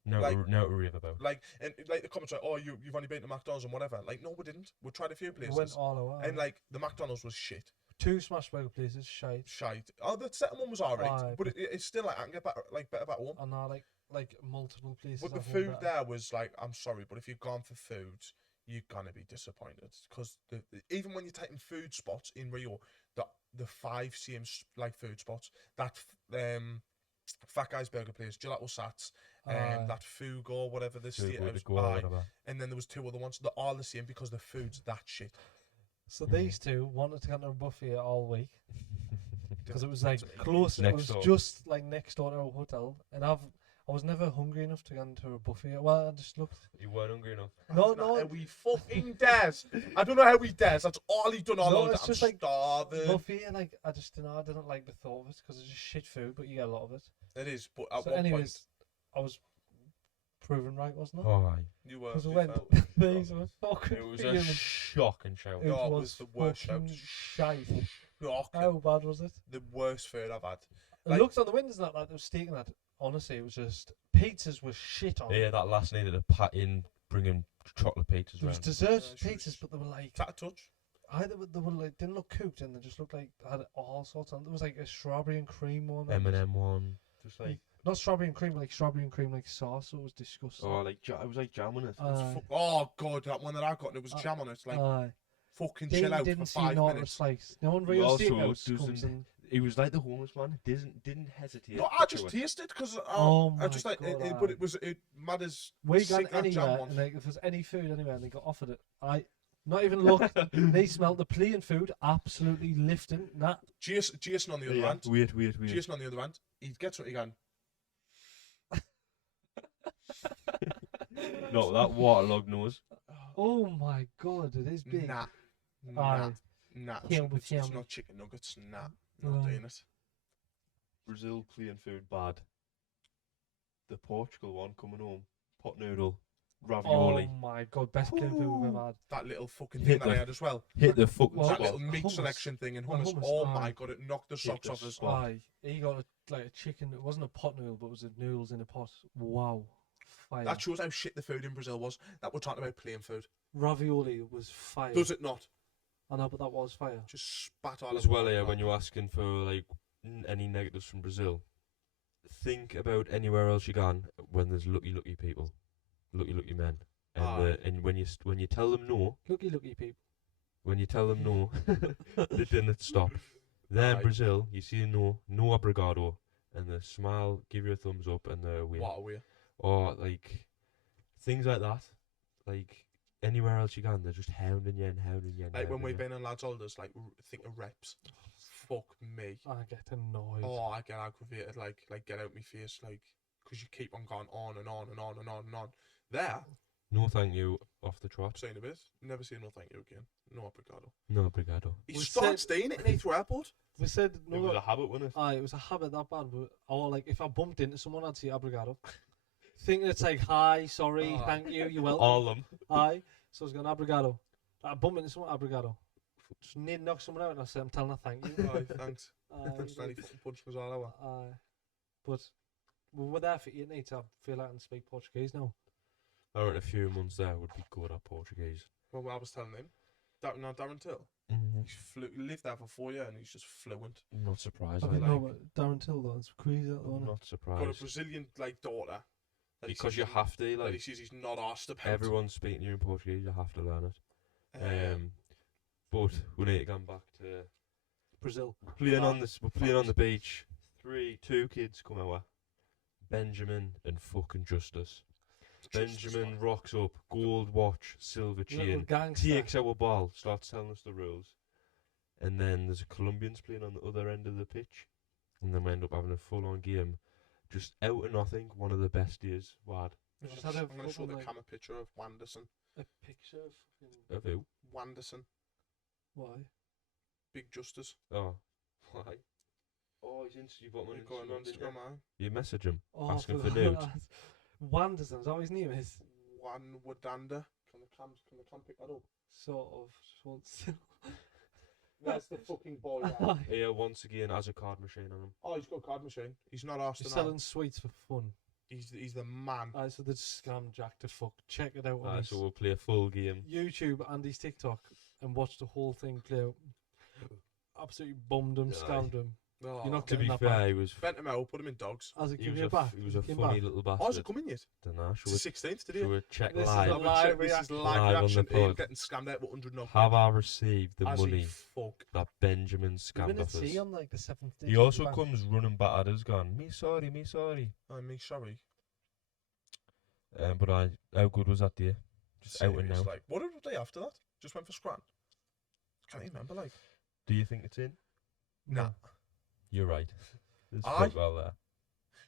No, Like- no, rave about. Like, and like the comments like, oh, you've only been to McDonald's and whatever. Like, no, we didn't. We tried a few We places, went all over. and like the McDonald's was shit. 2 smash burger places, shite. Shite. Oh, the second one was alright, Aye, but it's still like I can get better, better back home. And now like multiple places. But the at home food better. there was like, I'm sorry, but if you've gone for food, you're gonna be disappointed because even when you're taking food spots in Rio, the 5 same like food spots, that Fat Guy's Burger Place, Gelato Sats, that Fugo, whatever the Food state with house, the guava, whatever. and then there was 2 other ones. They're all the same because the food's that shit. So these two wanted to get into a buffet all week because it was like That's close. It Next was door. just like next door to our hotel, and I was never hungry enough to get into a buffet. Well, I just looked. You weren't hungry enough. No, That's not no. how he fucking dares. I don't know how he dares. That's all he done all No, along. it's I'm just like starving. Buffet, like I just I didn't like the thought of it because it's just shit food, but you get a lot of it. It is, but at So, one anyways, I was proven right, wasn't I? Oh, point you were. Because I you went. felt- These were fucking. it was a fuming. shocking shout. It No, it was, was the worst shout. fucking shite. Shocking. How bad was it? The worst food I've had. It Like- looked on the windows like that. They were steak and that. Honestly, it was just pizzas were shit on. Yeah, that last night at the pat in bringing chocolate pizzas There was around. dessert she was- pizzas, but they were like Is that a touch? either they were like didn't look cooked and they just looked like had all sorts on. There was like a strawberry and cream one. and M&M one. Just like, not strawberry and cream, like strawberry and cream like sauce. So it was disgusting. oh, like it was like jam on it. Aye. Oh god, that one that I got, and it was Uh, jam on it. Like Aye. fucking They chill out didn't for see 5 naught of minutes. spice. No one He Rio also Steakhouse comes doesn't- in. He was like the homeless man. Didn't hesitate. No, to I do just it. tasted because Oh I just my like it, God, but aye. it was mad as We sick got that jam anywhere, one. and like if there's any food anywhere, and they got offered it, I not even look. They smelled the plain food, absolutely lifting. Nah, Jason on the other Yeah, hand. Wait. Jason on the other hand. He gets what he can. No, that waterlogged nose. oh my God, it is big. Nah. Aye. Nah. Yeah, It's, with it's, it's yum. not chicken nuggets. Nah. Not Aye. doing it. Brazil playing food bad. The Portugal one coming home. Pot noodle. Ravioli. Oh my God, best plain food we've ever had. That little fucking Hit thing that I the- had as well. Hit the fucking Well, That spot. little meat hummus. selection thing and Well, hummus. hummus, Oh aye. my god, it knocked the Hit socks the off us. spot. Aye, he got like a chicken. It wasn't a pot noodle, but it was noodles in a pot. Wow, fire. That shows how shit the food in Brazil was. That we're talking about plain food. Ravioli was fire. Does it not? I know, but that was fire. Just spat all As over well, my yeah, mouth. when you're asking for like any negatives from Brazil, think about anywhere else you gone when there's lucky people, lucky men, and Aye. and when you tell them no, Looky people. when you tell them no, they didn't stop. Then Aye. Brazil, you see no obrigado, and they smile, give you a thumbs up, and they're away. What a way. Or like things like that, like anywhere else you gone, they're just hounding you and hounding you. And Like when hounding we've you. been in lads' holders, like think of reps. Fuck me. I get annoyed. Oh, I get aggravated. Like get out my face. Like because you keep on going on and on and on and on and on. There, No thank you off the trot. Saying a bit. Never say no thank you again. No obrigado. No obrigado. He We starts said- staying at Heathrow Airport. We said no. It was a habit, wasn't it? It was a habit that bad. But or like if I bumped into someone, I'd say obrigado. Thinking it's like hi, sorry, Ah. thank you, you're welcome. All of them. Aye. So I was going obrigado. I bump into someone, obrigado. Just need to knock someone out and I say I'm telling her thank you. Aye, thanks. Aye, Thanks, Nanny. Fucking punch was all over. aye. But we were there for 8 nights. I feel like I can speak Portuguese now. I reckon a few months there would be good at Portuguese. Well, I was telling him. Darren Till. He lived there for 4 years and he's just fluent. I'm not surprised. I I didn't know like. about Darren Till though. It's crazy that I'm one. not Got a surprised. Brazilian like daughter. that he Because says you he's- have to, that he like, says he's not asked about. everyone's speaking to you in Portuguese, you have to learn it. But we need to go back to Brazil. playing on this. We're playing on the beach. Two kids come over. Benjamin and fucking Justice. Benjamin rocks up, gold watch, silver Little chain, gangster. takes our ball, starts telling us the rules, and then there's a Colombians playing on the other end of the pitch, and then we end up having a full-on game, just out of nothing. One of the best days we had. We I'm just gonna had sh- a I'm going to show fucking, the like, camera picture of Wanderson. a picture of fucking Of who? Wanderson. why? Big Justice. Oh, why? Oh, you've got him on You go on Instagram, didn't you? Instagram, aye. You message him Oh, asking for forgot nudes. that. Wanderson, is that what his name is? Juan Wadanda. Can the cam pick that up? Sort of. So That's the fucking boy. Here once again has a card machine on him. Oh, he's got a card machine. He's not asked He's to know. selling sweets for fun. He's the man. So they scam Jack to fuck. Check it out on his So we'll play a full game. YouTube and his TikTok and watch the whole thing play out. Absolutely bummed him, Aye. scammed him. Oh, You're not To getting be that fair, back. he was bent him out, put him in dogs. As it he came was here a back. he was a came funny back. little Oh, is bastard. it coming yet? Dunno, It's the 16th today. should we check This is live? a live This is reaction. live Live on reaction. the Him pod. getting scammed out with 100 knock. Have I received the As money he fuck. that Benjamin We scammed didn't off us? see on like the 7th day. He also comes running back at us, going, "Me sorry, me sorry." I'm me sorry. But how good was that day? Just out and Serious, out. Like, what did they after that? Just went for Scran. Can't even remember. Like, Do you think it's in? nah. You're right. There's Aye. football there.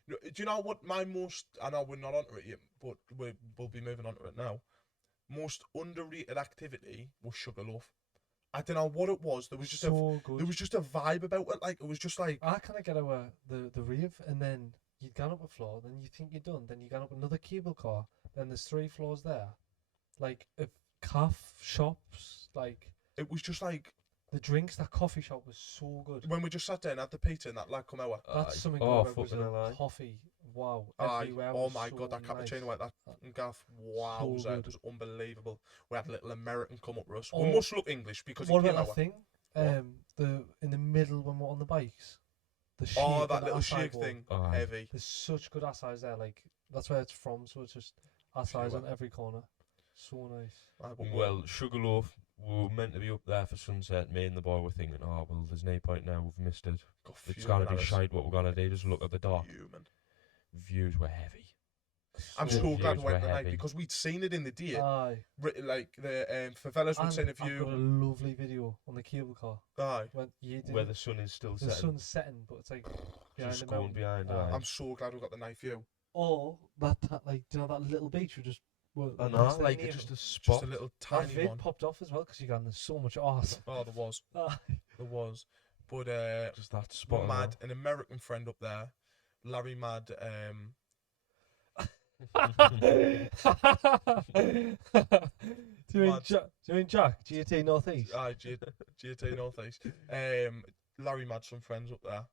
No, do you know what my most? I know we're not onto it yet, but we'll be moving on to it now. Most underrated activity was Sugarloaf. I don't know what it was. There was just so good. there was just a vibe about it. Like it was just like I kind of get over the rave, and then you'd gone up a floor, then you think you're done, then you gone up another cable car, then there's 3 floors there, like a calf shops, like it was just like the drinks. That coffee shop was so good. when we just sat there and had the pizza and that lad come out. That's something Oh, good about fucking Brazil. hell, aye. Coffee, wow, Aye. everywhere. Oh was my so god, that cappuccino nice. like that fucking gaff. Wow, So it good. was unbelievable. We had a little American come up with us. Oh. We must look English because What he came about out. that thing? What? The in the middle when we're on the bikes, the shake Oh, and that the little acai shake bowl. thing. Aye. Heavy. There's such good acais there. Like that's where it's from. So it's just acais Pure. on every corner. So nice. Aye, but Well, Sugarloaf, we were meant to be up there for sunset. Me and the boy were thinking, oh, well, there's no point now. We've missed it. got It's fuming going to at be us. shite. What we're going to do, just look at the dock. Fuming. Views were heavy. I'm The so glad views we went were tonight heavy. because we'd seen it in the day. Aye. Like the Favelas would And send a I've got a view. lovely video on the cable car. Aye. When you did Where the sun is still the setting. sun's setting, but it's like behind Just the going mountain. behind. Aye. aye. I'm so glad we got the night view. Or that like do you know that little beach we just. Well, I what's know, the like name just of a it? Just spot. a little That tiny vid one. popped off as well because you got there's so much arse. Oh, there was. Aye. There was. But Just that spot. we on had an American friend up there. Larry Mad. do you mean Mad. do you mean Jack? GT Northeast. Aye, GT Northeast. Larry Mad, some friends up there.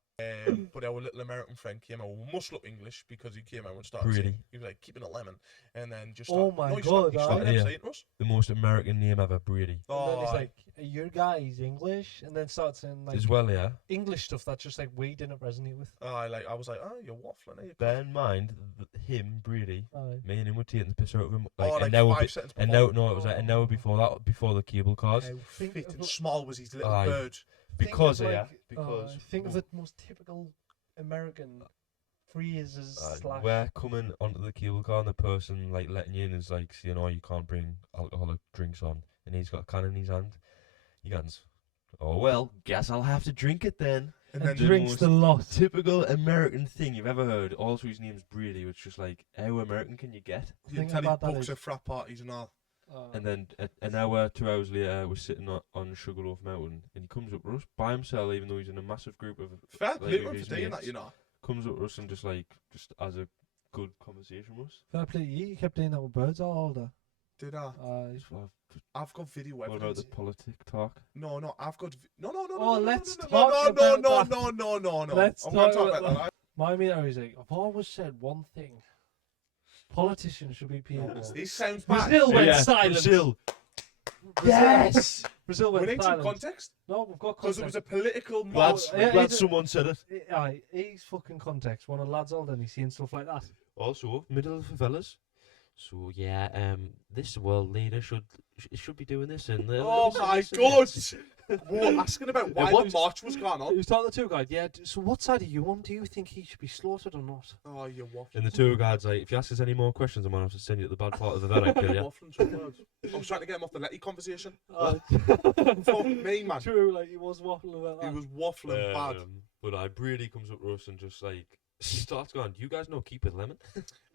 But our little American friend came out. We must look English because he came out and started Pretty. saying, he was like, keeping a lemon. And then just Oh started, my no, he started, God, he aye. started Yeah. saying to us. The most American name ever, Brady. And then Oh, he's aye. like, "Are your guys English?" And then starts saying like As well, yeah. English stuff that just like we didn't resonate with. Aye, like, I was like, oh, you're waffling, eh? Bear in mind, him, Brady, Aye. me and him were taking the piss out of him. Oh, Like, like an hour, 5 seconds an before. hour, no, it was like an hour before that, before the cable cars. How Think fit of and what- small was his little Aye. bird. Because think of of, yeah, like, because think of the most typical American phrases slash. we're coming onto the cable car and the person like letting you in is like saying, "Oh, you can't bring alcoholic drinks on," and he's got a can in his hand. He goes, "Oh well, guess I'll have to drink it then." And and then the drinks most the lot. typical American thing you've ever heard. Also, his name's Brady. It's just like, how American can you get? you Think tell he about that books is- at frat parties and all. And then an hour, 2 hours later, we're sitting on Sugarloaf Mountain, and he comes up to us by himself, even though he's in a massive group of Fair like, play of to him his for doing that, mates. you know. Comes up to us and just as a good conversation with us. Fair play to you. You kept doing that with birds all older. Did I? So I've got video what about evidence. the politic talk? No, I've got. No. Oh, let's no, talk no, about no, that. no, no, no, no. Let's I'm going to talk talk about about that. My mate always like, I've always said one thing. Politicians should be paid more. This sounds bad. Brazil went Yeah, silent. Brazil. Yes! Brazil We went need some silent. context No, we've got because context. it was a political Glad, mob. yeah, glad he's- someone said it. Aye, he's fucking context. One of the lads older and he's seeing stuff like that. Also, middle of favelas. So yeah, this world leader should be doing this and Oh this and my this and god! this. We were asking about why what? the march was going He on. was talking to the tour guide. Yeah, so what side are you on? Do you think he should be slaughtered or not? Oh, you're waffling. And the tour guide's like, if you ask us any more questions, I'm gonna have to send you to the bad part of the Favela, kill You're ya. waffling some words. I was trying to get him off the Letty conversation. Uh, Fuck me, man. True, like he was waffling about He that. was waffling bad. But Brady comes up to us and just like starts going, "Do you guys know Keep It Lemon?"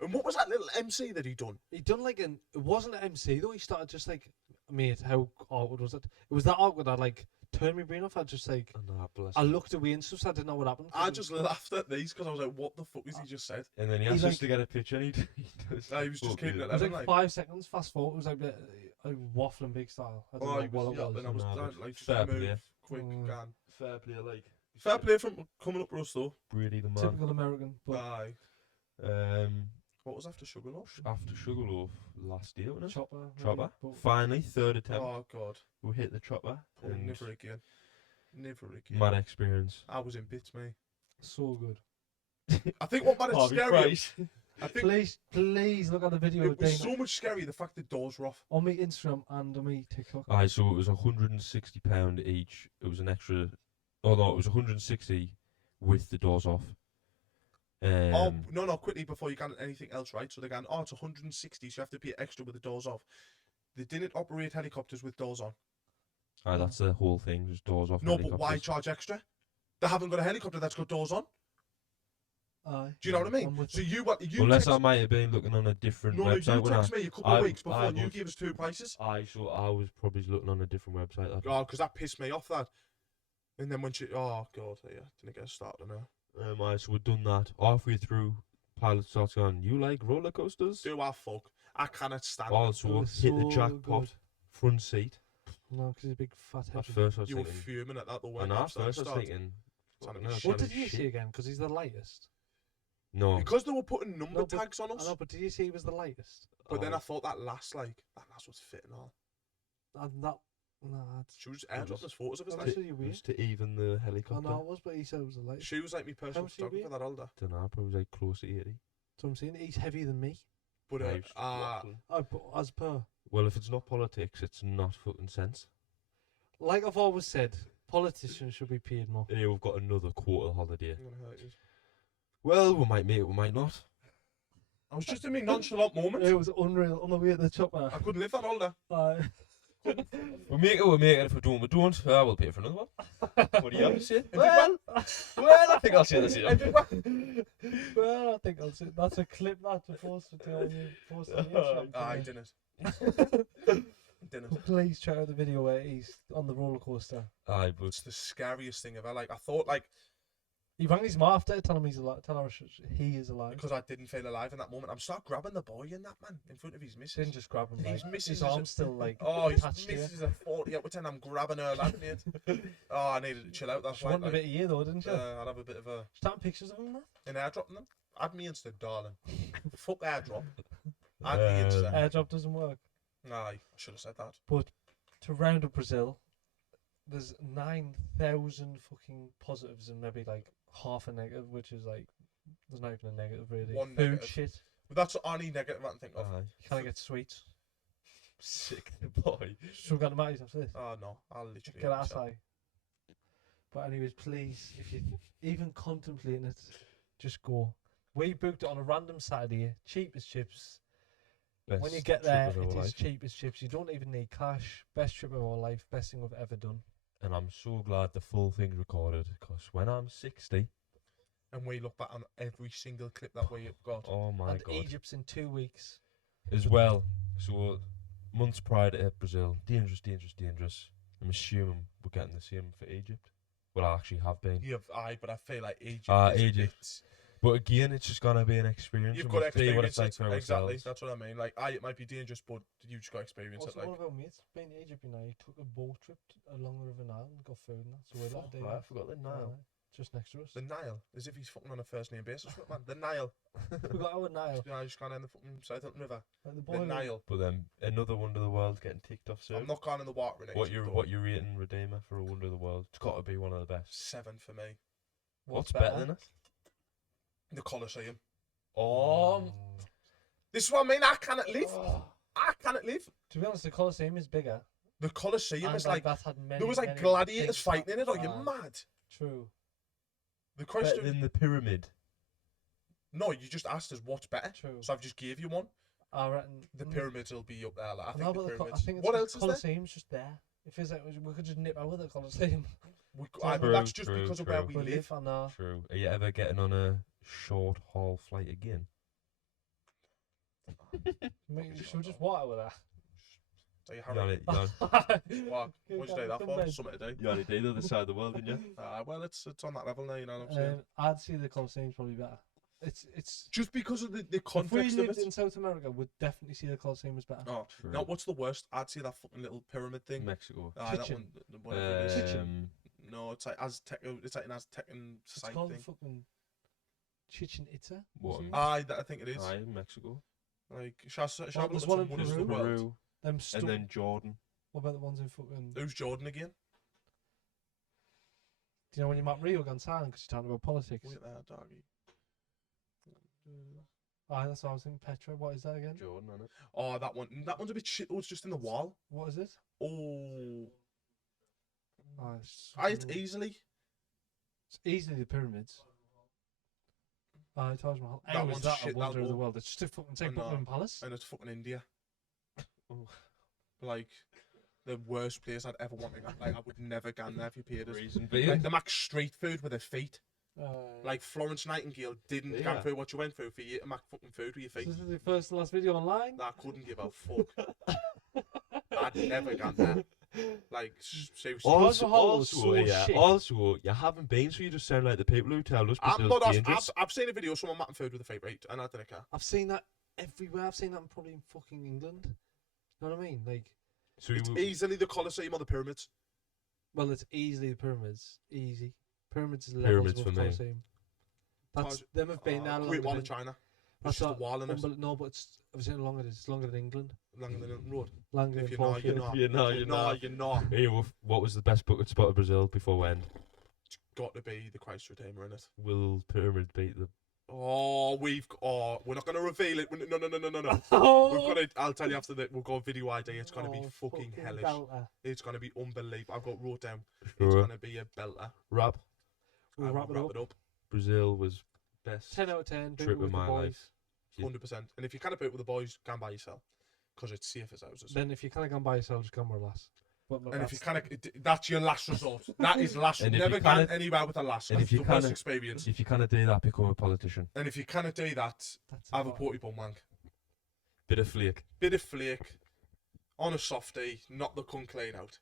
And what was that little MC that he done? He done like it wasn't an MC though. He started just like, mate, how awkward was it? It was that awkward. I like turned my brain off. I just like, Bless I him. looked away and stuff. So I didn't know what happened. 'cause I it just was- laughed at these because I was like, what the fuck has he just said? And then he He's asked like- us to get a picture, and he does. No, he was just fucking- keeping it It was like like, 5 seconds. Fast forward. It was like a waffling big style. I don't oh, know he what was it was. yapping. I was Nah, trying but to like just fair move play. quick, Mm. gan. Fair play, like Fair play from coming up for us though. Brady the man. Typical American. But Aye. What was after Sugarloaf? After Sugarloaf last year, wasn't it? chopper. maybe, Chopper. but- Finally, third attempt, Oh god. we hit the chopper. Oh, and never again. Never again. mad experience. I was in bits, mate. So good. I think what made it Harvey scary. Price. I think Please look at the video it of was Dana so much scary the fact the doors were off. on my Instagram and on my TikTok. Aye, so it was £160 each. It was an extra. Oh no, it was 160 with the doors off. Oh no, quickly before you can anything else, right? So they're going, oh, it's 160, so you have to pay extra with the doors off. They didn't operate helicopters with doors on. Aye, that's the whole thing, just doors off. No, but why helicopters. charge extra? They haven't got a helicopter that's got doors on. Aye. Do you know what I mean? I'm with So you. Unless text, I might have been looking on a different no, website you when I. text me a couple I- of weeks before I and you was- gave us two prices. Aye, so I was probably looking on a different website. That. Oh, because that pissed me off, that. And then when she, oh god, yeah, didn't get started on her. Aye, so we've done that. Halfway through, pilot starts going, "You like roller coasters?" Do I fuck? I cannot stand Also, It was hit the so jackpot. good. Front seat. No, because he's a big fat At head. first, I it. was You were thinking. fuming at that, the way And at first, I was started. thinking. Son of "Fucking a hell, shit." What son did of you shit." see again? Because he's the lightest. No. Because they were putting number No, but- tags on I us. know, but did you see he was the lightest? But then Aye. I thought that last was fitting all. And that, nah, it's, She was It airdropping was- us photos of us. that Like. was really It weird. was to even the I helicopter. know it was, but he said it was the lightest. She was like my personal much did you photographer, that older. Don't know, probably like close to 80. So I'm saying he's heavier than me. But Aye, just waffling. Oh, but as per, Well, if it's not politics, it's not fucking sense. like I've always said, politicians should be paid more. Here we've got another quarter holiday. I'm gonna hurt you. Well, we might make it, we might not. I was just in my nonchalant moment. It was unreal on the way at the chopper. I couldn't live that older. We make it, we make it. If we don't, we don't. We'll pay for another one. What do you have to say? Well, Well, I think I'll say the same. well, I think I'll say that's a clip that to post it on the Instagram. I today. didn't. Didn't. Please check out the video where he's on the roller coaster. Aye, but It's the scariest thing ever. Like I thought, like He rang his mum after, telling him he's alive. Telling her he is alive. because I didn't feel alive in that moment, I'm start grabbing the boy in that man in front of his missus. Didn't just grab him. His Like, missus his is a- arm's still like Oh, his attached to you. missus is a 40 out of 10. I'm grabbing her lad, mate. Oh, I needed to chill out. That's She why. wanted a bit of you though, didn't she? I'd have a bit of a She's taking pictures of him now. an airdropping them. Add me Insta, darling. Fuck airdrop. Add me Insta. Airdrop doesn't work. Aye, I should have said that. To round up Brazil, there's 9,000 fucking positives and maybe like half a negative, which is like there's not even a negative really. One Food negative. shit. But that's the only negative I can think of. aye. You can't get sweets. Sick the boy. So we've got the matties after this. Oh no, I'll literally Get have ass myself. high. But anyways, please, if you even contemplating it, just go. We booked it on a random Saturday, cheap as chips. When you Best get trip there, of our it is life. cheap as chips. You don't even need cash. Best trip of our life. Best thing we've ever done. And I'm so glad the full thing's recorded, because when I'm 60, And we look back on every single clip that we have got. oh my And god. Egypt's in 2 weeks. As well, so months prior to Brazil, dangerous. I'm assuming we're getting the same for Egypt. Well, I actually have been. But I feel like Egypt is Egypt. a bit... But again, it's just gonna be an experience. You've and got to we'll see what it's experience like it. for Exactly, ourselves. that's what I mean. Like, it might be dangerous, but you just got to experience Also, it. Like, one of our mates been to Egypt, you know, he took a boat trip along the River Nile and got food and that. So we're Fuck, like, right, I forgot the Nile. just next to us. the Nile, as if he's fucking on a first name basis, man. The Nile. We got our Nile. You know, I just can't end the fucking South Hilton River. Like the The boiler. Nile. But then another wonder of the world getting ticked off soon. I'm not going in the water in Egypt. What you rating Redeemer for a wonder of the world? It's got to be one of the best. 7 for me. What's better than it? The Colosseum. Oh, This is what I mean. I cannot live. Oh. I cannot live. To be honest, the Colosseum is bigger. The Colosseum And is like that had many, there was like many gladiators things fighting in it. Are you that- mad? True. The better question. than the pyramid. No, you just asked us what's better. True. So I've just gave you one. I reckon The pyramids will be up there. Like, I think No, the but pyramids. I think it's What the else is there? Colosseum's just there. It feels like we could just nip out with the Colosseum. True, That's just true, because of where true. we We live. live on our... True. Are you ever getting on a short haul flight again? Should we just water with that? So you You Harry. on What'd you do that for? Something to do. you already did the other side of the world, didn't you? Well, it's on that level now. You know what I'm saying? I'd see the Colosseum's probably better. It's Just because of the if we context of lived it. in South America, we'd definitely see the Colosseum as better. Oh, True. no, what's the worst? I'd see that fucking little pyramid thing. Mexico. That Chichen. one, whatever it is. No, it's like Aztec. It's like an Aztec It's site called thing. fucking Chichen Itza. What? Something. I think it is. Aye, Mexico. Like, shall I Well, have a there's look one at in some wonders of the Peru. world? Peru. Them And then Jordan. What about the ones in fucking... Who's Jordan again? Do you know when you map Rio gone silent because you're talking about politics? Wait there, doggy. Aye, that's what I was thinking. Petra, what is that again? Jordan, innit? Oh, that one. That one's a bit shit. Oh, it's just in the wall. What is it? Oh, Oh, it's easily. It's easily the pyramids. Taj Mahal. That How is one's that shit, a wonder that of the wall. world? It's just a fucking I say know. Buckingham Palace. And it's fucking India. Oh. Like, the worst place I'd ever want to go. Like, I would never go there if you paid us. Reason Like, being. they make street food with their feet. Uh, Like, Florence Nightingale didn't Yeah. go through what you went through for you to make fucking food with your feet. this is the first and last video online. I couldn't give a fuck. I'd never gone there. Like, seriously. Also- Mahal was so yeah. shit. Also, you haven't been, so you just sound like the people who tell us I'm Brazil's not off. dangerous. I've seen a video of someone making food with a feet, right? And I didn't care. I've seen that everywhere. I've seen that probably in fucking England. You know what I mean? Like, So It's you, easily the Colosseum or the pyramids. well, it's easily the pyramids. Easy. Pyramids is Pyramids levels for above me. Colosseum. That's Taj- them have been there. Great Wall longer of than- China. That's It's just a not wall in it. No, but it's. I've seen how long it is. It's longer than England. Longer than Hilton Road. Longer If than you're not, Portfield. you're not. You're not, If you're not. You're not. Hey, what was the best bucket spot of Brazil before when? It's got to be the Christ Redeemer in it. Will Pyramid beat the... Oh, we're not going to reveal it. No. Oh, We've got to, I'll tell you after that, we'll go video ID. It's going to be oh, fucking hellish. belter. It's going to be unbelievable. I've got wrote down. It's Sure. going to be a belter. Rap. We'll I wrap will it up. Brazil was best 10 out of 10. Do it trip with of the my boys. life. 100%. And if you can't do it with the boys, go and buy yourself. Because it's safe as houses. Then if you kind of gone by yourself, just come with a lass. But look, And if you that's- can't, that's your last resort. That is last. And if Never you gone can't- anywhere with a lass. and That's if you the worst can't- experience. If you kind of do that, become a politician. And if you cannot do that, that's have a about- porty bum wank. Bit of flake. Bit of flake on a softie, not the cunt clean out.